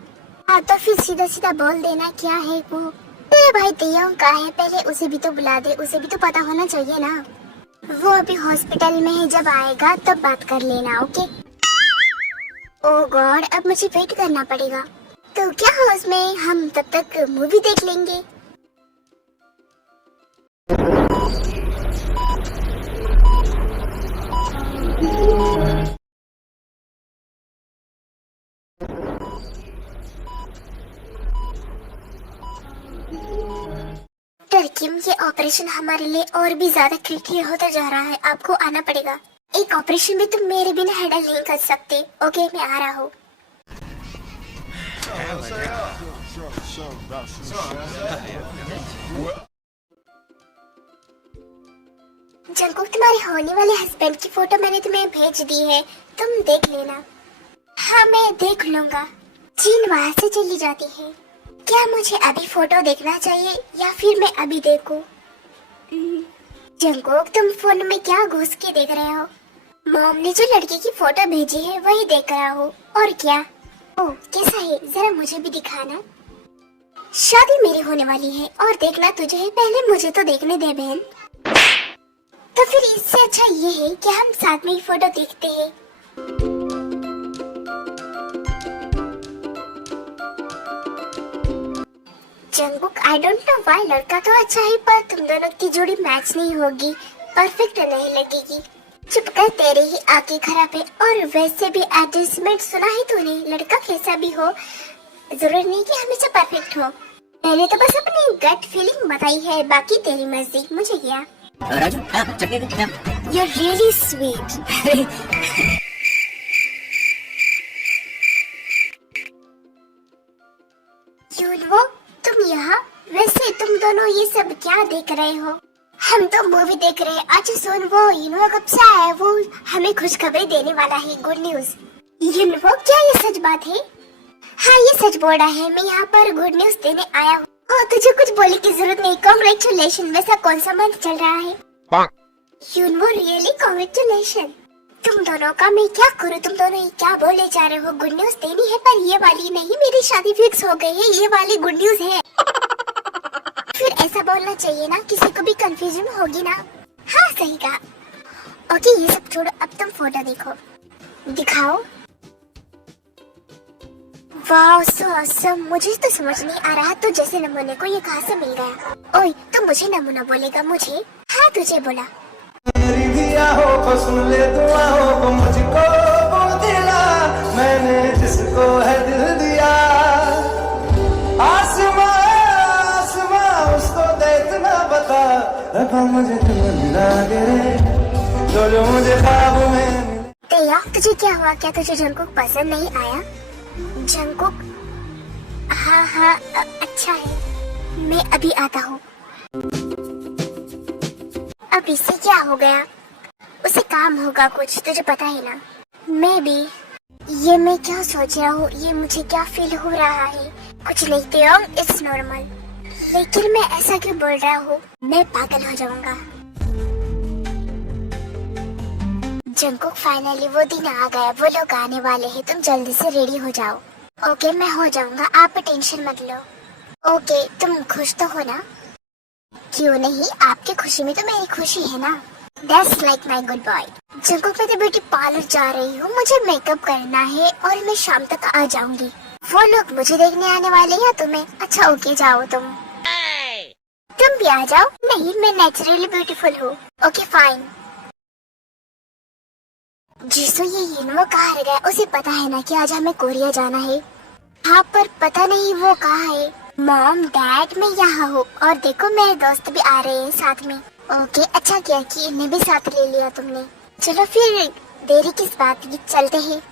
हाँ तो फिर सीधा सीधा बोल देना क्या है वो। तेरे भाई तेयोंग का है, पहले उसे भी तो बुला दे, उसे भी तो पता होना चाहिए ना। वो अभी हॉस्पिटल में है, जब आएगा तब बात कर लेना। ओके। ओह गॉड अब मुझे वेट करना पड़ेगा। तो क्या हाउस में हम तब तक मूवी देख लेंगे। किम ये ऑपरेशन हमारे लिए और भी ज्यादा क्रिटिकल होता जा रहा है, आपको आना पड़ेगा। एक ऑपरेशन भी तुम मेरे बिना हैंडल नहीं कर सकते। ओके मैं आ रहा हूँ। जंगकुक तुम्हारे होने वाले हस्बैंड की फोटो मैंने तुम्हें भेज दी है, तुम देख लेना। हाँ मैं देख लूंगा। जीन वहाँ से चली जाती है। क्या मुझे अभी फोटो देखना चाहिए या फिर मैं अभी देखूं? जंगकुक तुम फोन में क्या घुस के देख रहे हो? मॉम ने जो लड़की की फोटो भेजी है वही देख रहा हूँ, और क्या? ओ कैसा है, जरा मुझे भी दिखाना। शादी मेरी होने वाली है और देखना तुझे है, पहले मुझे तो देखने दे बहन। तो फिर इससे अच्छा ये है कि हम साथ में ही फोटो देखते हैं। Jungkook, I don't know why, लड़का तो अच्छा है पर तुम दोनों की जोड़ी मैच नहीं होगी, परफेक्ट नहीं लगेगी। चुप कर, तेरे ही आंखें खराब है। और वैसे भी एडजस्टमेंट सुना है तूने, लड़का कैसा भी हो जरूरी नहीं कि हमेशा परफेक्ट हो। मैंने तो बस अपनी गट फीलिंग बताई है, बाकी तेरी मर्जी, मुझे क्या। राजू चटनी दे। You're really sweet. यूनवो, तुम यहाँ? वैसे तुम दोनों ये सब क्या देख रहे हो? हम तो मूवी देख रहे हैं। अच्छा सुन, वो यूनवो कब से आया है? वो हमें खुशखबरी देने वाला है, गुड न्यूज। यूनवो, क्या ये सच बात है? हाँ ये सच बोल रहा है, मैं यहाँ पर गुड न्यूज देने आया हूँ। तुझे कुछ बोलने की जरूरत नहीं, कांग्रेचुलेशन। वैसा कौन सा मंथ चल रहा है? यूनवो, रियली कांग्रेचुलेशन। तुम दोनों का मैं क्या करूँ, तुम दोनों ही क्या बोले जा रहे हो? गुड न्यूज देनी है पर ये वाली नहीं, मेरी शादी फिक्स हो गई है, ये वाली गुड न्यूज है। फिर ऐसा बोलना चाहिए ना, किसी को भी कंफ्यूजन होगी ना। हाँ सही कहा। ओके ये सब छोड़ो, अब तुम फोटो देखो, दिखाओ। वाह सो ऑसम, मुझे तो समझ नहीं आ रहा तो जैसे नमूने को ये कहाँ से मिल गया। ओए तुम मुझे नमूना बोलेगा? मुझे? हाँ तुझे बोला। मेरी दिया हो को सुन ले, दुआ हो को मुझको वो दिला, मैंने जिसको है दिल दिया। आसमां आसमां उसको दे इतना बता, रखा मुझे तुम मिला गिरे, जो मुझे ख्वाब में। तेया तुझे क्या हुआ? क्या तुझे जंगकुक पसंद नहीं आया? जंगकुक? हाँ अच्छा है, मैं अभी आता हूँ। अब इससे क्या हो गया? उसे काम होगा कुछ, तुझे पता है ना। मैं भी, ये मैं क्या सोच रहा हूँ, ये मुझे क्या फील हो रहा है? कुछ नहीं तेयोंग, इट्स नॉर्मल। लेकिन मैं ऐसा क्यों बोल रहा हूँ? मैं पागल हो जाऊंगा। जंगकुक फाइनली वो दिन आ गया, वो लोग आने वाले हैं, तुम जल्दी से रेडी हो जाओ। ओके मैं हो जाऊंगा, आप टेंशन मत लो। ओके तुम खुश तो हो ना? क्यों नहीं, आपकी खुशी में तो मेरी खुशी है ना। That's like my good boy। Jungkook मैं तो ब्यूटी पार्लर जा रही हूँ, मुझे मेकअप करना है और मैं शाम तक आ जाऊंगी। वो लोग मुझे देखने आने वाले या तुम्हें? अच्छा ओके जाओ तुम भी आ जाओ। नहीं मैं नेचुरली ब्यूटीफुल हूँ। Okay fine. जिसो ये यूनवो कहाँ रह गया? उसे पता है ना कि आज हमें कोरिया जाना है। हाँ पर पता नहीं वो कहाँ है। मॉम डैड मैं यहाँ हूँ और देखो मेरे दोस्त भी आ रहे हैं साथ में। ओके अच्छा किया कि इन्हें भी साथ ले लिया तुमने। चलो फिर देरी किस बात की, चलते हैं।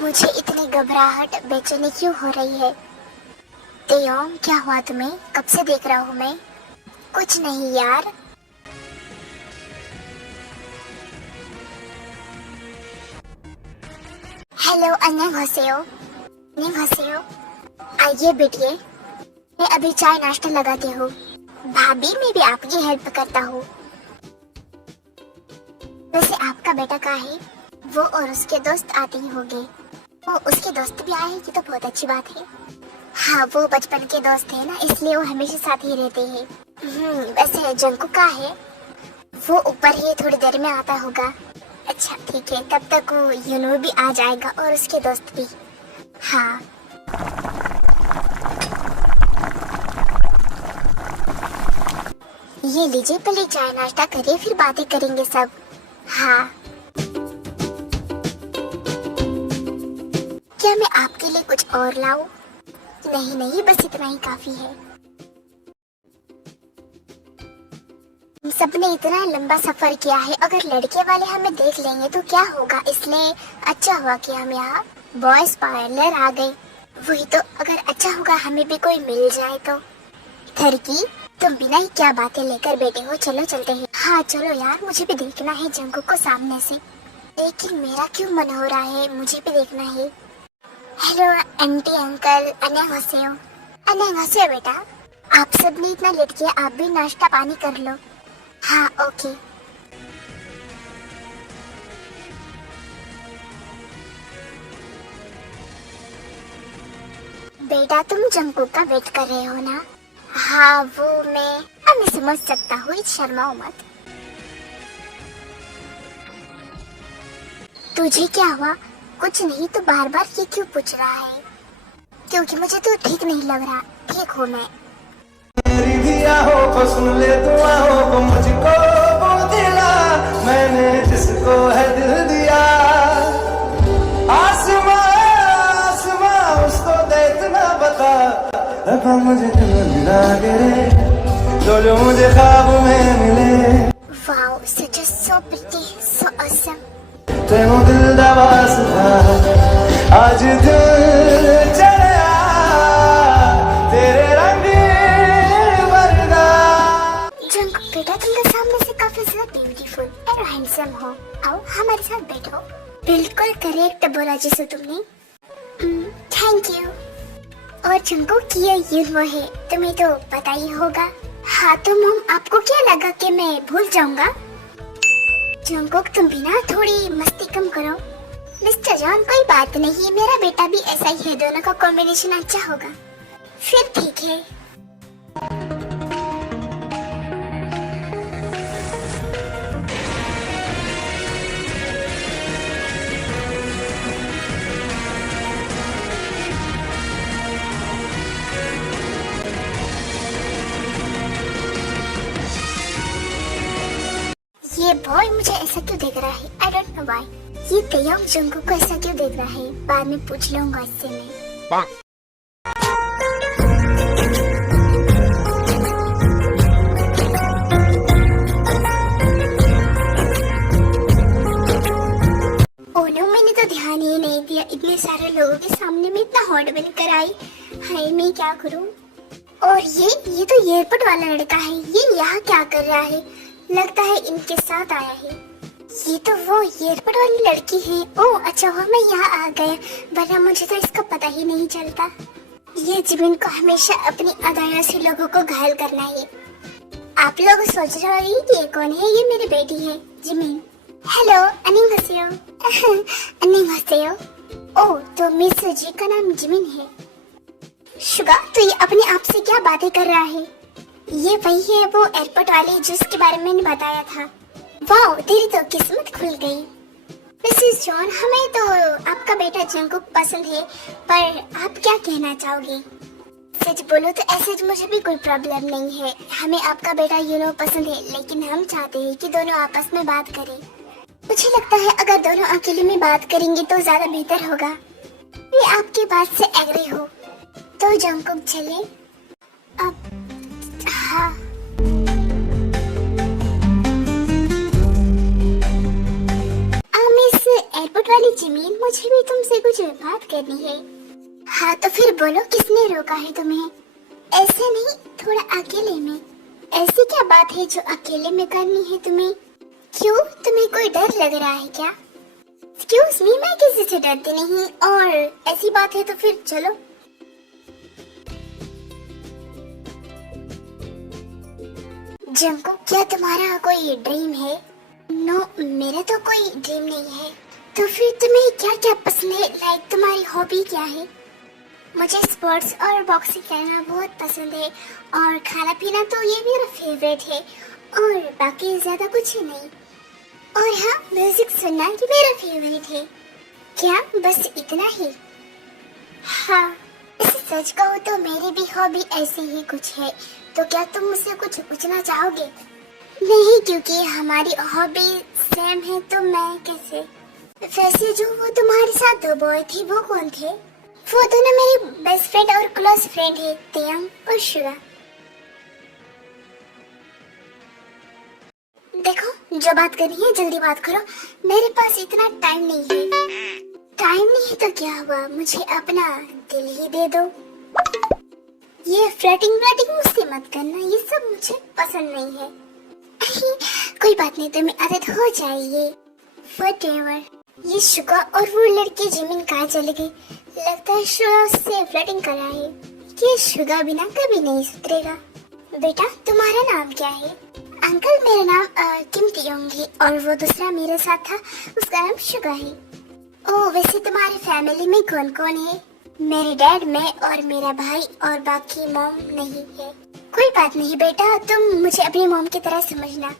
मुझे इतनी घबराहट बेचैनी क्यों हो रही है? तेयोंग क्या हुआ तुम्हें? कब से देख रहा हूँ मैं। कुछ नहीं यार। हेलो अन्यंगसेयो। आइए बैठिए, मैं अभी चाय नाश्ता लगाती हूँ। भाभी मैं भी आपकी हेल्प करता हूँ। वैसे आपका बेटा कहाँ है? वो और उसके दोस्त आते ही होंगे। वो उसके दोस्त भी आए कि तो बहुत अच्छी बात है। हाँ वो बचपन के दोस्त है ना, इसलिए वो हमेशा साथ ही रहते हैं। वैसे जंगकुक कहाँ है? वो ऊपर ही थोड़ी देर में आता होगा। अच्छा ठीक है, तब तक वो यूनवो भी आ जाएगा और उसके दोस्त भी। हाँ ये लीजिए, पहले चाय नाश्ता करिए फिर बातें करेंगे सब। हाँ क्या मैं आपके लिए कुछ और लाऊं? नहीं बस इतना ही काफी है। हम सबने इतना लंबा सफर किया है, अगर लड़के वाले हमें देख लेंगे तो क्या होगा, इसलिए अच्छा हुआ कि हम यहाँ बॉयज पार्लर आ गए। वही तो, अगर अच्छा होगा हमें भी कोई मिल जाए तो। इधर की तुम बिना ही क्या बातें लेकर बैठे हो, चलो चलते हैं। हाँ चलो यार, मुझे भी देखना है जंगकुक को सामने से। लेकिन मेरा क्यों मन हो रहा है, मुझे भी देखना है। हेलो आंटी अंकल, अन्यंगसेयो बेटा। आप सब ने इतना लेट किया, आप भी नाश्ता पानी कर लो। हाँ ओके। बेटा तुम जंगकुक का वेट कर रहे हो ना? हाँ वो मैं समझ सकता हूँ, शर्माओ मत। तुझे क्या हुआ? कुछ नहीं तो बार बार ये क्यों पूछ रहा है? क्योंकि मुझे तो ठीक नहीं लग रहा। ठीक हूँ मैं। मेरी भी आहों को सुन ले तू, आहों को मुझको वो दिला मैंने जिसको है दिल दिया। आसमां आसमां उसको दे इतना बता, रखा मुझे दिल मिला गिरे जो मुझे ख्वाब में मिले। Wow, such a so pretty, so awesome. तेरे दिल दा वास्ता आज दिल चढ़ा तेरे रंग वरदा। जंगकुक बेटा तुम तो सामने से काफी ज्यादा ब्यूटीफुल और हैंडसम हो। आओ हमारे साथ बैठो। बिल्कुल करेक्ट बोला जिसे तुमने। Thank you. और जंगकुक ये यूनो है, तुम्हें तो पता ही होगा। हाँ तो मम आपको क्या लगा कि मैं भूल जाऊंगा? जंगकुक तुम भी ना थोड़ी मस्ती कम करो। मिस्टर जॉन कोई बात नहीं, मेरा बेटा भी ऐसा ही है, दोनों का कॉम्बिनेशन अच्छा होगा। फिर ठीक है। ये बॉय मुझे ऐसा क्यों देख रहा है? I don't know why. ये तयंग जंगकुक को ऐसा क्यों देख रहा है? बाद में पूछ लूंगा इससे मैं। ओनो मैंने तो ध्यान ही नहीं दिया, इतने सारे लोगों के सामने में इतना हॉट बनकर आई। हाय मैं क्या करूं? और ये तो एयरपोर्ट वाला लड़का है, ये यहाँ क्या कर रहा है? लगता है इनके साथ आया है। ये तो वो एयरपोर्ट वाली लड़की है। ओह अच्छा हुआ मैं यहाँ आ गया, वरना मुझे तो इसका पता ही नहीं चलता। ये जिमिन को हमेशा अपनी अदाया से लोगों को घायल करना है। आप लोग सोच रहे होंगे कि ये कौन है? ये मेरी बेटी है जिमिन। हेलो अन्निंगहासेयो। अन्निंगहासेयो। ओह तो मिस जी का नाम जिमिन है। शुगा तो ये अपने आप से क्या बातें कर रहा है? ये वही है वो एयरपोर्ट वाली जिसके बारे में मैंने बताया था। वाओ तेरी तो किस्मत खुल गई। मिसेस जॉन हमें तो आपका बेटा जंगकुक पसंद है, पर आप क्या कहना चाहोगे? सच बोलो तो ऐसे मुझे भी कोई प्रॉब्लम नहीं है, हमें आपका बेटा यूनो पसंद है, लेकिन हम चाहते हैं कि दोनों आपस में बात करें। मुझे लगता है अगर दोनों अकेले में बात करेंगे तो ज्यादा बेहतर होगा। मैं आपकी बात से एग्री हूँ। तो जंगकुक चले अब। हाँ मिस एयरपोर्ट वाली जिमीन, मुझे भी तुमसे कुछ बात करनी है। हाँ तो फिर बोलो, किसने रोका है तुम्हें? ऐसे नहीं, थोड़ा अकेले में। ऐसी क्या बात है जो अकेले में करनी है तुम्हें? क्यों तुम्हें कोई डर लग रहा है क्या? एक्सक्यूज मी, मैं किसी से डरती नहीं, और ऐसी बात है तो फिर चलो। जंगकुक क्या तुम्हारा कोई ड्रीम है? नो मेरा तो कोई ड्रीम नहीं है। तो फिर तुम्हें क्या क्या पसंद है? लाइक तुम्हारी हॉबी क्या है? मुझे स्पोर्ट्स और बॉक्सिंग करना बहुत पसंद है, और खाना पीना तो ये मेरा फेवरेट है, और बाकी ज्यादा कुछ ही नहीं। और हाँ म्यूजिक सुनना ये मेरा फेवरेट है। क्या बस इतना ही? हाँ सच कहूँ तो मेरी भी हॉबी ऐसे ही कुछ है। तो क्या तुम मुझसे कुछ पूछना चाहोगे? नहीं, क्योंकि हमारी हॉबी सेम है तो मैं कैसे। वैसे जो वो तुम्हारे साथ दो बॉय थे वो कौन थे? वो दोनों मेरे बेस्ट फ्रेंड और क्लोज फ्रेंड है, तयंग और शुगा। देखो जो बात करनी है जल्दी बात करो, मेरे पास इतना टाइम नहीं है। टाइम नहीं है तो क्या हुआ, मुझे अपना दिल ही दे दो। ये फ्लर्टिंग मुझसे मत करना, ये सब मुझे पसंद नहीं है। कोई बात नहीं, तुम्हें आदत हो जाएगी। Whatever। ये शुगा और वो लड़की जिमिन कहाँ चले गई? लगता है शुगा उससे फ्लर्टिंग कर रहा है। ये शुगा बिना कभी नहीं सुधरेगा। बेटा तुम्हारा नाम क्या है? अंकल मेरा नाम किम तियोंग है, और वो दूसरा मेरे साथ था उसका नाम शुगा है। ओह वैसे तुम्हारी फैमिली में कौन कौन है? मेरे डैड, मैं और मेरा भाई और बाकी मॉम नहीं है। कोई बात नहीं बेटा, तुम मुझे अपनी मॉम की तरह समझना।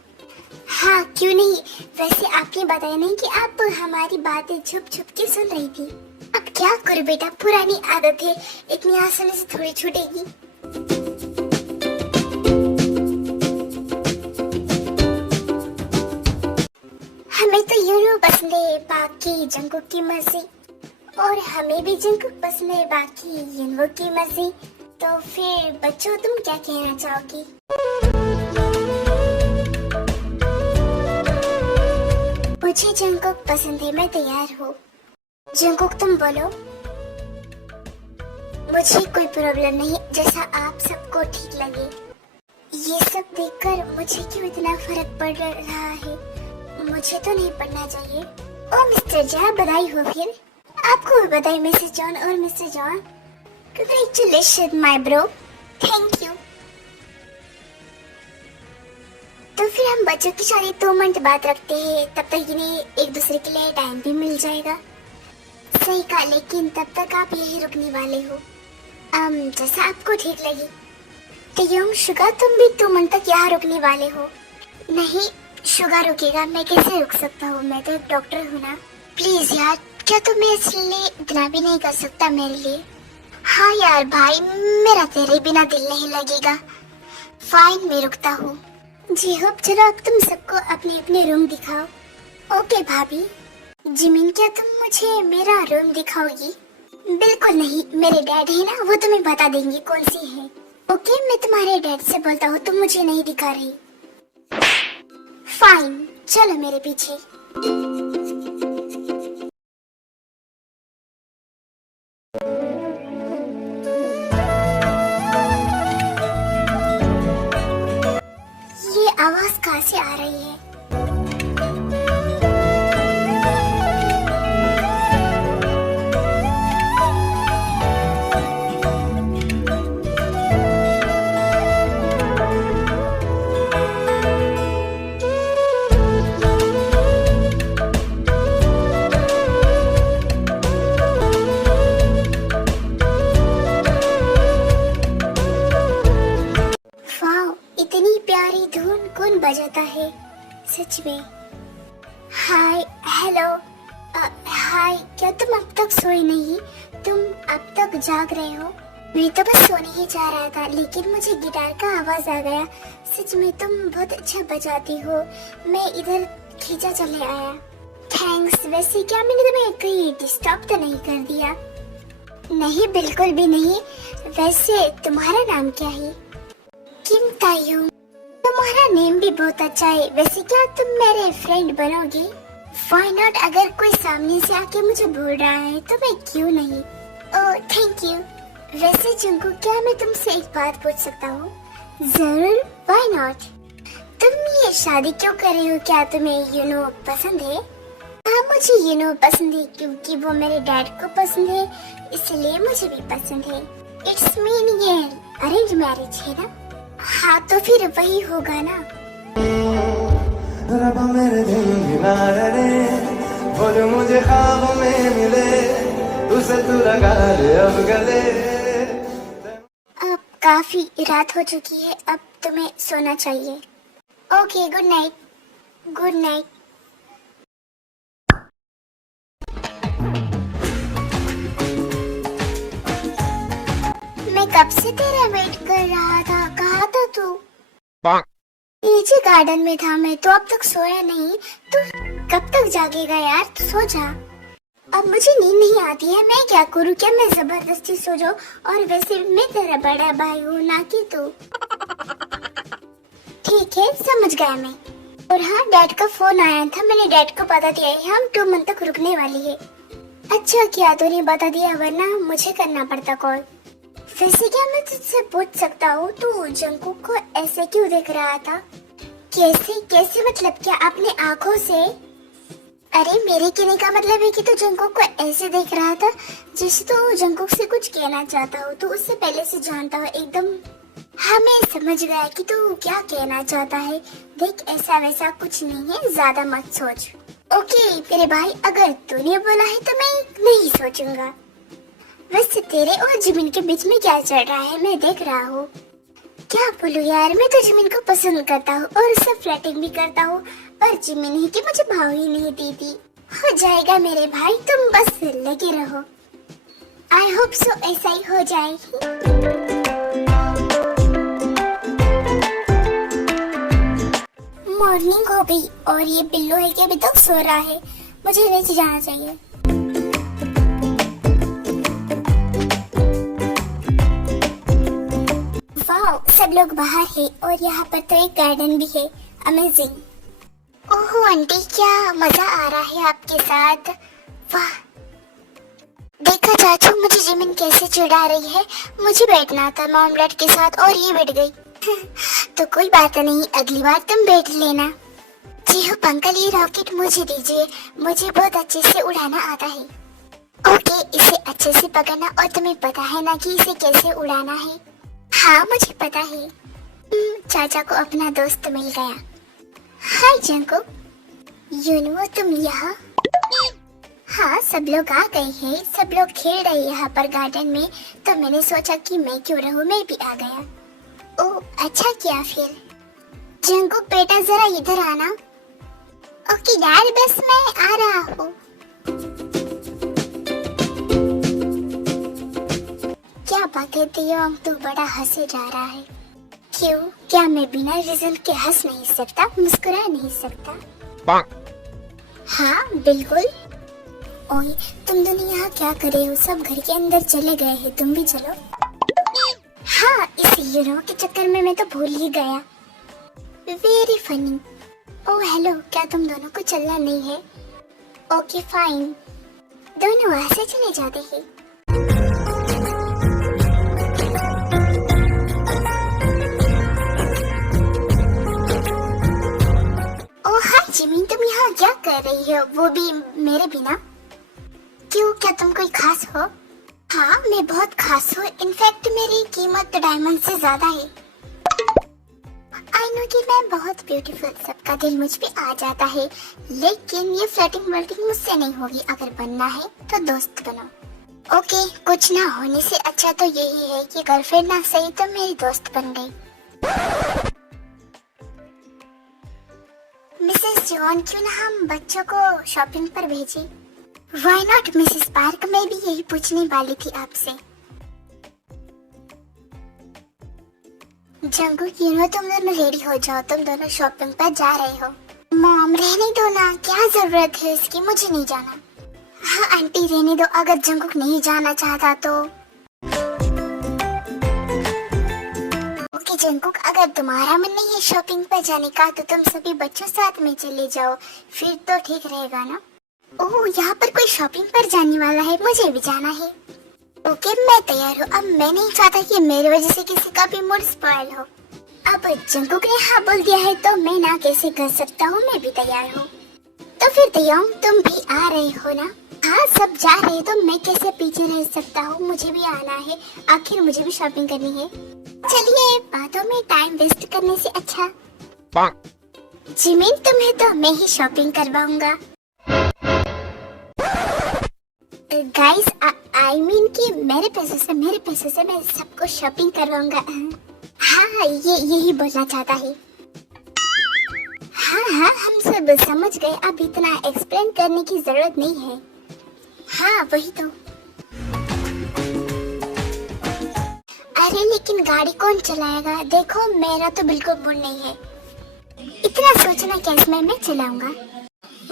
हाँ क्यों नहीं। वैसे आपने बताया नहीं कि आप हमारी बातें छुप छुप के सुन रही थी। अब क्या करूं बेटा, पुरानी आदत है, इतनी आसानी से थोड़ी छूटेगी। हमें तो यूनो पसंद है, बाकी जंगकुक की मर्जी, और हमें भी जंगकुक पसंद है, बाकी यूनो की मर्जी। तो फिर बच्चों, तुम क्या कहना चाहोगी? मुझे जंगकुक पसंद है, मैं तैयार हूँ। जंगकुक तुम बोलो। मुझे कोई प्रॉब्लम नहीं, जैसा आप सबको ठीक लगे। ये सब देखकर मुझे क्यों इतना फर्क पड़ रहा है? मुझे तो नहीं पढ़ना चाहिए। ओ मिस्टर जा, बधाई हो फिर। आपको भी बधाई मिसेस जॉन और mister John. Congratulation my bro. Thank you. तो फिर हम बच्चों की शादी 2 मिनट बाद रखते हैं, तब तक इन्हें एक दूसरे के लिए टाइम भी मिल जाएगा। सही कहा, लेकिन तब तक आप यही रुकने वाले हो। जैसा आपको ठीक लगे। तो शुगा, तुम भी 2 मिनट तक यहाँ रुकने वाले हो? नहीं, शुगा रुकेगा, मैं कैसे रुक सकता हूँ? मैं तो एक डॉक्टर हूँ ना। प्लीज यार, क्या तुम इसलिए इतना भी नहीं कर सकता मेरे लिए? हाँ यार भाई, मेरा तेरे बिना दिल नहीं लगेगा। फाइन, मैं रुकता हूँ। जी होप, चलो अब तुम सबको अपने अपने रूम दिखाओ। ओके भाभी। जिमिन, क्या तुम मुझे मेरा रूम दिखाओगी? बिल्कुल नहीं, मेरे डैड है ना, वो तुम्हें बता देंगे कौन सी है। ओके, मैं तुम्हारे डैड से बोलता हूँ, तुम मुझे नहीं दिखा रही। फाइन, चलो मेरे पीछे। ये आवाज कहाँ से आ रही है? इतनी प्यारी धुन कौन बजाता है सच में? हाय, हेलो, हाय, क्या तुम अब तक सोए नहीं? तुम अब तक जाग रहे हो? मैं तो बस सोने ही जा रहा था, लेकिन मुझे गिटार का आवाज आ गया। सच में तुम बहुत अच्छा बजाती हो, मैं इधर खींचा चले आया। थैंक्स। वैसे क्या मैंने तुम्हें कहीं डिस्टर्ब तो नहीं कर दिया? नहीं, बिल्कुल भी नहीं। वैसे तुम्हारा नाम क्या है? किम तायुंग। तुम्हारा नेम भी बहुत अच्छा है। वैसे क्या तुम मेरे फ्रेंड बनोगे? Why not? अगर कोई सामने से आके मुझे बोल रहा है तो मैं क्यों नहीं? Oh thank you. वैसे जंगकुक, क्या मैं तुमसे एक बात पूछ सकता हूँ? जरूर, why not? तुम ये शादी क्यों कर रहे हो? क्या तुम्हें यूनो पसंद है? हाँ, मुझे यूनो पसंद है क्योंकि वो मेरे डैड को पसंद है, इसलिए मुझे भी पसंद है। इट्स मीन ये अरेंज मैरिज है ना? हाँ, तो फिर वही होगा ना। रब मेरे दिल गिना रे, वो जो मुझे ख्वाब में मिले, उसे तू लगा ले अब गले। अब काफी रात हो चुकी है, अब तुम्हें सोना चाहिए। Okay, good night. Good night. मैं कब से तेरा वेट कर रहा था, कहाँ था तू? नीचे गार्डन में था मैं, तो अब तक सोया नहीं। तू कब तक जागेगा यार? तू सो जा। अब मुझे नींद नहीं आती है, मैं क्या करूँ? क्या मैं जबरदस्ती सो जाऊँ? और वैसे मैं तेरा बड़ा भाई हूँ ना कि तू। ठीक है, समझ गया मैं। और हाँ, डैड का फोन आया था, मैंने डैड को बता दिया है हम 2 मंथ तक रुकने वाली है। अच्छा किया तूने बता दिया, वरना मुझे करना पड़ता कॉल। वैसे क्या मैं तुझसे पूछ सकता हूँ, तू जंगकुक को ऐसे क्यों देख रहा था? कैसे कैसे मतलब क्या अपने आँखों से? अरे मेरे कहने का मतलब है कि तू जंगकुक को ऐसे देख रहा था जैसे तू जंगकुक से कुछ कहना चाहता हो, तो उससे पहले से जानता हो एकदम। हाँ, मैं समझ गया कि तू क्या कहना चाहता है। देख, ऐसा वैसा कुछ नहीं है, ज्यादा मत सोच। ओके मेरे भाई, अगर तूने बोला है तो मैं नहीं सोचूंगा। वैसे तेरे और जिमिन के बीच में क्या चल रहा है मैं देख रहा हूँ। क्या बोलूं यार, मैं तो जिमिन को पसंद करता हूँ और उससे फ्लर्टिंग भी करता हूँ, पर जिमिन ही कि मुझे भाव ही नहीं देती। हो जाएगा मेरे भाई, तुम बस लगे रहो। आई होप सो ऐसा ही हो जाएगी। मॉर्निंग हो गई और ये बिल्लू है कि अभी तक सो रहा है। मुझे नीचे जाना चाहिए। वाह, सब लोग बाहर है और यहाँ पर तो एक गार्डन भी है। अमेजिंग। ओहो आंटी, क्या मजा आ रहा है आपके साथ। वाह, देखा चाचू मुझे जिमिन कैसे चिढ़ा रही है। मुझे बैठना था मॉम डैड के साथ और ये बैठ गई। तो कोई बात नहीं, अगली बार तुम बैठ लेना। जी हो अंकल, ये रॉकेट मुझे दीजिए, मुझे बहुत अच्छे से उड़ाना आता है। ओके, इसे अच्छे से पकड़ना और तुम्हें पता है ना कि इसे कैसे उड़ाना है। हाँ मुझे पता है। चाचा को अपना दोस्त मिल गया। हाय जंको, यूनो तुम यहाँ? हाँ, सब लोग आ गए हैं, सब लोग खेल रहे हैं यहाँ पर गार्डन में, तो मैंने सोचा कि मैं क्यों रहूं, मैं भी आ गया। ओह अच्छा किया फिर। जंको बेटा जरा इधर आना। ओके डैड, बस मैं आ रहा हूँ। क्या बात है तियोंग, तू बड़ा हंसे जा रहा है। क्यों, क्या मैं बिना रीजन के हंस नहीं सकता, मुस्कुरा नहीं सकता? हाँ बिल्कुल। ओए तुम दोनों यहाँ क्या कर रहे हो? सब घर के अंदर चले गए हैं, तुम भी चलो। हाँ, इस यूरो के चक्कर में मैं तो भूल ही गया। Very funny. ओह हेलो, क्या तुम दोनों को चलना नहीं है? ओके फाइन, दोनों वहाँ से चले जाते हैं। ओह हाय जिमिन, तुम यहाँ क्या कर रही हो, वो भी मेरे बिना? क्यों, क्या तुम कोई खास हो? हाँ मैं बहुत खास हूँ, इनफैक्ट मेरी कीमत डायमंड से ज्यादा है। आई नो कि मैं बहुत ब्यूटीफुल, सबका दिल मुझ पे आ जाता है, लेकिन ये फ्लर्टिंग वर्टिंग मुझसे नहीं होगी। अगर बनना है तो दोस्त बनो। ओके, कुछ ना होने से अच्छा तो यही है कि गर्लफ्रेंड ना सही तो मेरी दोस्त बन गई। मिसेस जॉन, क्यों ना हम बच्चों को शॉपिंग पर भेजें? Why not, Mrs park? मैं भी यही पूछने वाली थी आपसे। जंगुक, तुम दोनों रेडी हो जाओ, तुम दोनों शॉपिंग पर जा रहे हो। मॉम रहने दो ना, क्या जरूरत है इसकी, मुझे नहीं जाना। हाँ आंटी रहने दो, अगर जंगुक नहीं जाना चाहता तो। ओके जंगुक, अगर तुम्हारा मन नहीं है शॉपिंग पर जाने का तो तुम सभी बच्चों साथ में चले जाओ, फिर तो ठीक रहेगा ना। ओह, यहाँ पर कोई शॉपिंग पर जाने वाला है, मुझे भी जाना है। ओके मैं तैयार हूँ। अब मैं नहीं चाहता कि मेरी वजह से किसी का भी मूड स्पॉइल हो। अब जंगुक ने हाँ बोल दिया है तो मैं ना कैसे कर सकता हूँ, मैं भी तैयार हूँ। तो फिर तैयार, तुम भी आ रहे हो ना? हाँ सब जा रहे तो मैं कैसे पीछे रह सकता हूँ, मुझे भी आना है, आखिर मुझे भी शॉपिंग करनी है। चलिए, बातों में टाइम वेस्ट करने से अच्छा जिमिन तुम्हें तो मैं ही शॉपिंग करवाऊंगा। गाइस आई मीन कि मेरे पैसे से मैं सबको शॉपिंग करवाऊंगा। हाँ यही बोलना चाहता है। हाँ हम सब समझ गए, अब इतना एक्सप्लेन करने की जरूरत नहीं है। हाँ वही तो। अरे लेकिन गाड़ी कौन चलाएगा? देखो मेरा तो बिल्कुल मूड नहीं है, इतना सोचना क्या, इसमें मैं चलाऊंगा।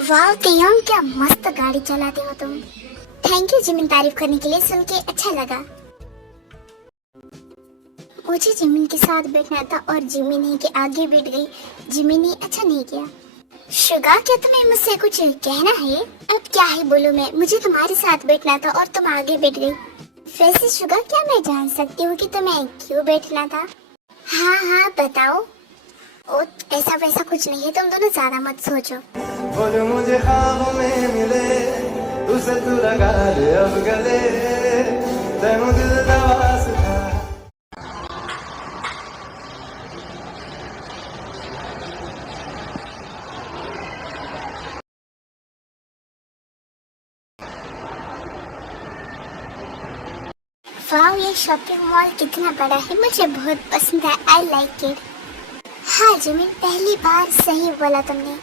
वाह तियोंग, क्या मस्त गाड़ी चलाते हो तुम। थैंक यू जिमिन, तारीफ करने के लिए, सुन के अच्छा लगा। मुझे जिमिन के साथ बैठना था और जिमिन ही के आगे बैठ गई। जिमिन ही अच्छा नहीं किया। शुगा, क्या तुम्हें मुझसे कुछ कहना है? अब क्या है बोलो, मैं मुझे तुम्हारे साथ बैठना था और तुम आगे बैठ गई। वैसे शुगा, क्या मैं जान सकती हूँ कि तुम्हें क्यों बैठना था? हाँ बताओ। ओ ऐसा वैसा कुछ नहीं है, तुम दोनों ज्यादा मत सोचो। वो जो मुझे ख्वाब में मिले, उसे तू लगा ले अब गले, तेनू दिल दा वास्ता। वाह, ये शॉपिंग मॉल कितना बड़ा है, मुझे बहुत पसंद है। I like it. हाँ जिमिन, पहली बार सही बोला तुमने।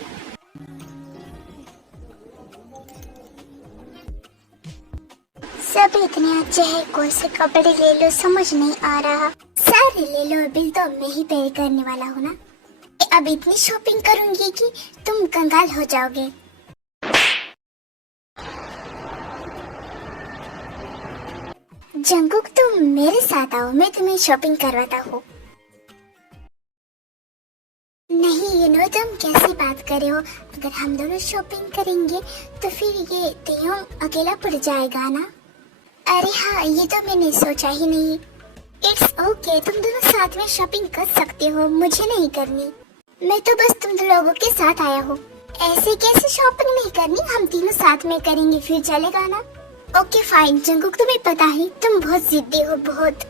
सब इतने अच्छे हैं, कौन से कपड़े ले लो समझ नहीं आ रहा। सारे ले लो, बिल तो मैं ही पे करने वाला हूँ ना। अब इतनी शॉपिंग करूंगी कि तुम कंगाल हो जाओगे। जंगकुक, तुम मेरे साथ आओ, मैं तुम्हें शॉपिंग करवाता हूँ। नहीं तुम कैसी बात कर रहे हो? अगर हम दोनों शॉपिंग करेंगे तो फिर ये तियोंग अकेला पड़ जाएगा ना। अरे हाँ, ये तो मैंने सोचा ही नहीं। इट्स ओके, तुम दोनों साथ में शॉपिंग कर सकते हो, मुझे नहीं करनी। मैं तो बस तुम दो लोगों के साथ आया हूँ। ऐसे कैसे शॉपिंग नहीं करनी, हम तीनों साथ में करेंगे, फिर चलेगा ना? Okay fine. जंगकुक, तुम्हें पता है तुम बहुत जिद्दी हो, बहुत।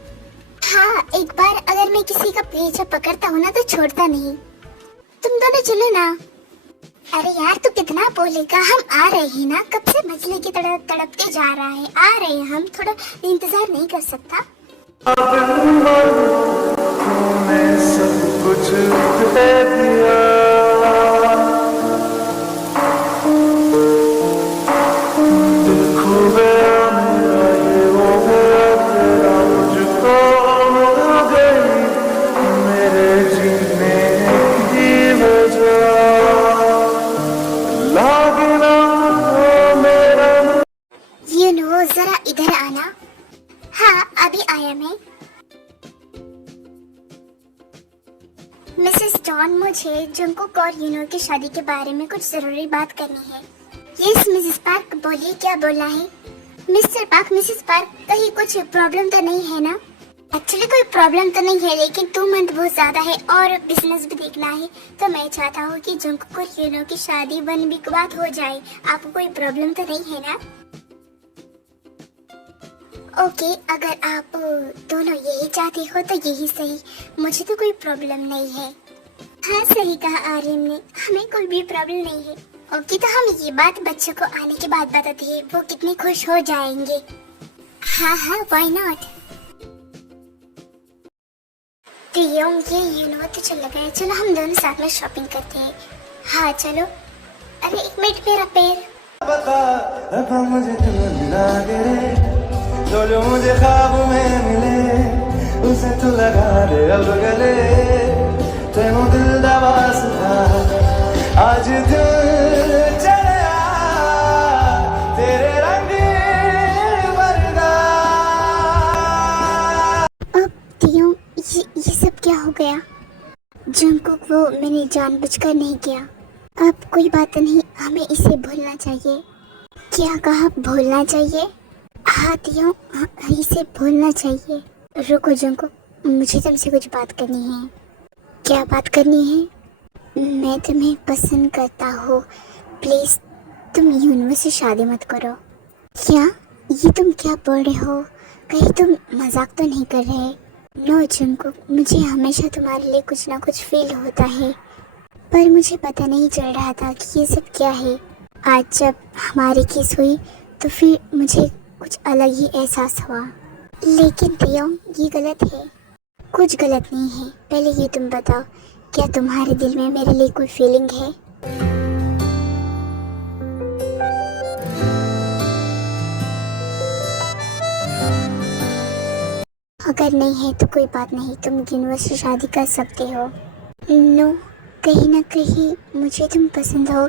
हाँ, एक बार अगर मैं किसी का पीछा पकड़ता हूँ ना तो छोड़ता नहीं। तुम दोनों चलो ना। अरे यार, तू कितना बोलेगा, हम आ रहे हैं ना, कब से मछली की तरह तड़पते जा रहा है। आ रहे हैं हम, थोड़ा इंतजार नहीं कर सकता? तूने सब कुछ दे दिया, दिल खो गया मेरा, ये हो गया तेरा, मुझको मिल गई मेरे जीने की वजह। लागे ना मेरा। जरा इधर आना। हाँ, अभी आया मैं। मिसेस डॉन, मुझे जंगकुक और यूनो की शादी के बारे में कुछ जरूरी बात करनी है। यस मिसेस पार्क, बोलिए क्या बोलना है? मिस्टर पार्क, मिसेस पार्क, कहीं कुछ प्रॉब्लम तो नहीं है ना? एक्चुअली कोई प्रॉब्लम तो नहीं है, लेकिन 2 मंथ बहुत ज्यादा है और बिजनेस भी देखना है, तो मैं चाहता हूँ कि जंगकुक और यूनो की शादी 1 वीक बाद हो जाए। आपको कोई प्रॉब्लम तो नहीं है ना? ओके, अगर आप दोनों यही चाहते हो तो यही सही, मुझे तो कोई प्रॉब्लम नहीं है। हाँ, सही कहा आर्यन ने, हमें कोई भी प्रॉब्लम नहीं है। ओके, तो हम ये बात बच्चों को आने के बाद बताते हैं, वो कितने खुश हो जाएंगे। हाँ हाँ, व्हाई नॉट। तियोंग, ये यूनो तो चल गया, चलो हम दोनों साथ में शॉपिंग करते हैं। हाँ चलो। अरे एक मिनट, मेरा पैर। बता अब मुझे तुम मिला दे रे, जो मुझे ख्वाब में मिले उसे तू लगा दे अब गले, तेनों दिल दा वास्ता आज दिल चढ़ा तेरे रंग वर्गा। अब तियोंग, ये सब क्या हो गया? जंगकुक, वो मैंने जानबूझकर नहीं किया। अब कोई बात नहीं, हमें इसे भूलना चाहिए। क्या कहा, भूलना चाहिए? हाँ तियोंग, इसे भूलना चाहिए। रुको जंगकुक, मुझे तुमसे कुछ बात करनी है। क्या बात करनी है? मैं तुम्हें पसंद करता हूँ, प्लीज तुम यूनो से शादी मत करो। क्या? ये तुम क्या बोल रहे हो? कहीं तुम मजाक तो नहीं कर रहे? नो जंगकुक, मुझे हमेशा तुम्हारे लिए कुछ ना कुछ फील होता है, पर मुझे पता नहीं चल रहा था कि ये सब क्या है। आज जब हमारी किस हुई तो फिर मुझे कुछ अलग ही एहसास हुआ। लेकिन तियोंग, ये गलत है। कुछ गलत नहीं है, पहले ये तुम बताओ, क्या तुम्हारे दिल में मेरे लिए कोई फीलिंग है? अगर नहीं है तो कोई बात नहीं, तुम यूनिवर्स से शादी कर सकते हो। नो, कहीं ना कहीं मुझे तुम पसंद हो,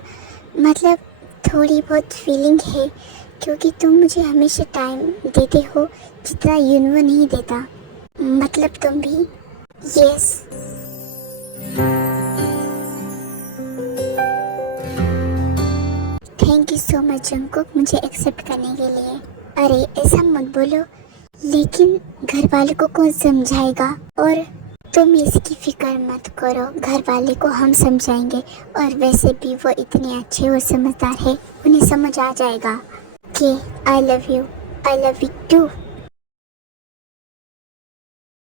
मतलब थोड़ी बहुत फीलिंग है, क्योंकि तुम मुझे हमेशा टाइम देते हो जितना यूनो नहीं देता। मतलब तुम भी। Yes. Thank you so much Jungkook, मुझे एक्सेप्ट करने के लिए। अरे ऐसा मत बोलो, लेकिन घर वालों को कौन समझाएगा? और तुम इसकी फिक्र मत करो, घर वाले को हम समझाएंगे, और वैसे भी वो इतने अच्छे और समझदार है, उन्हें समझ आ जाएगा कि आई लव यू टू।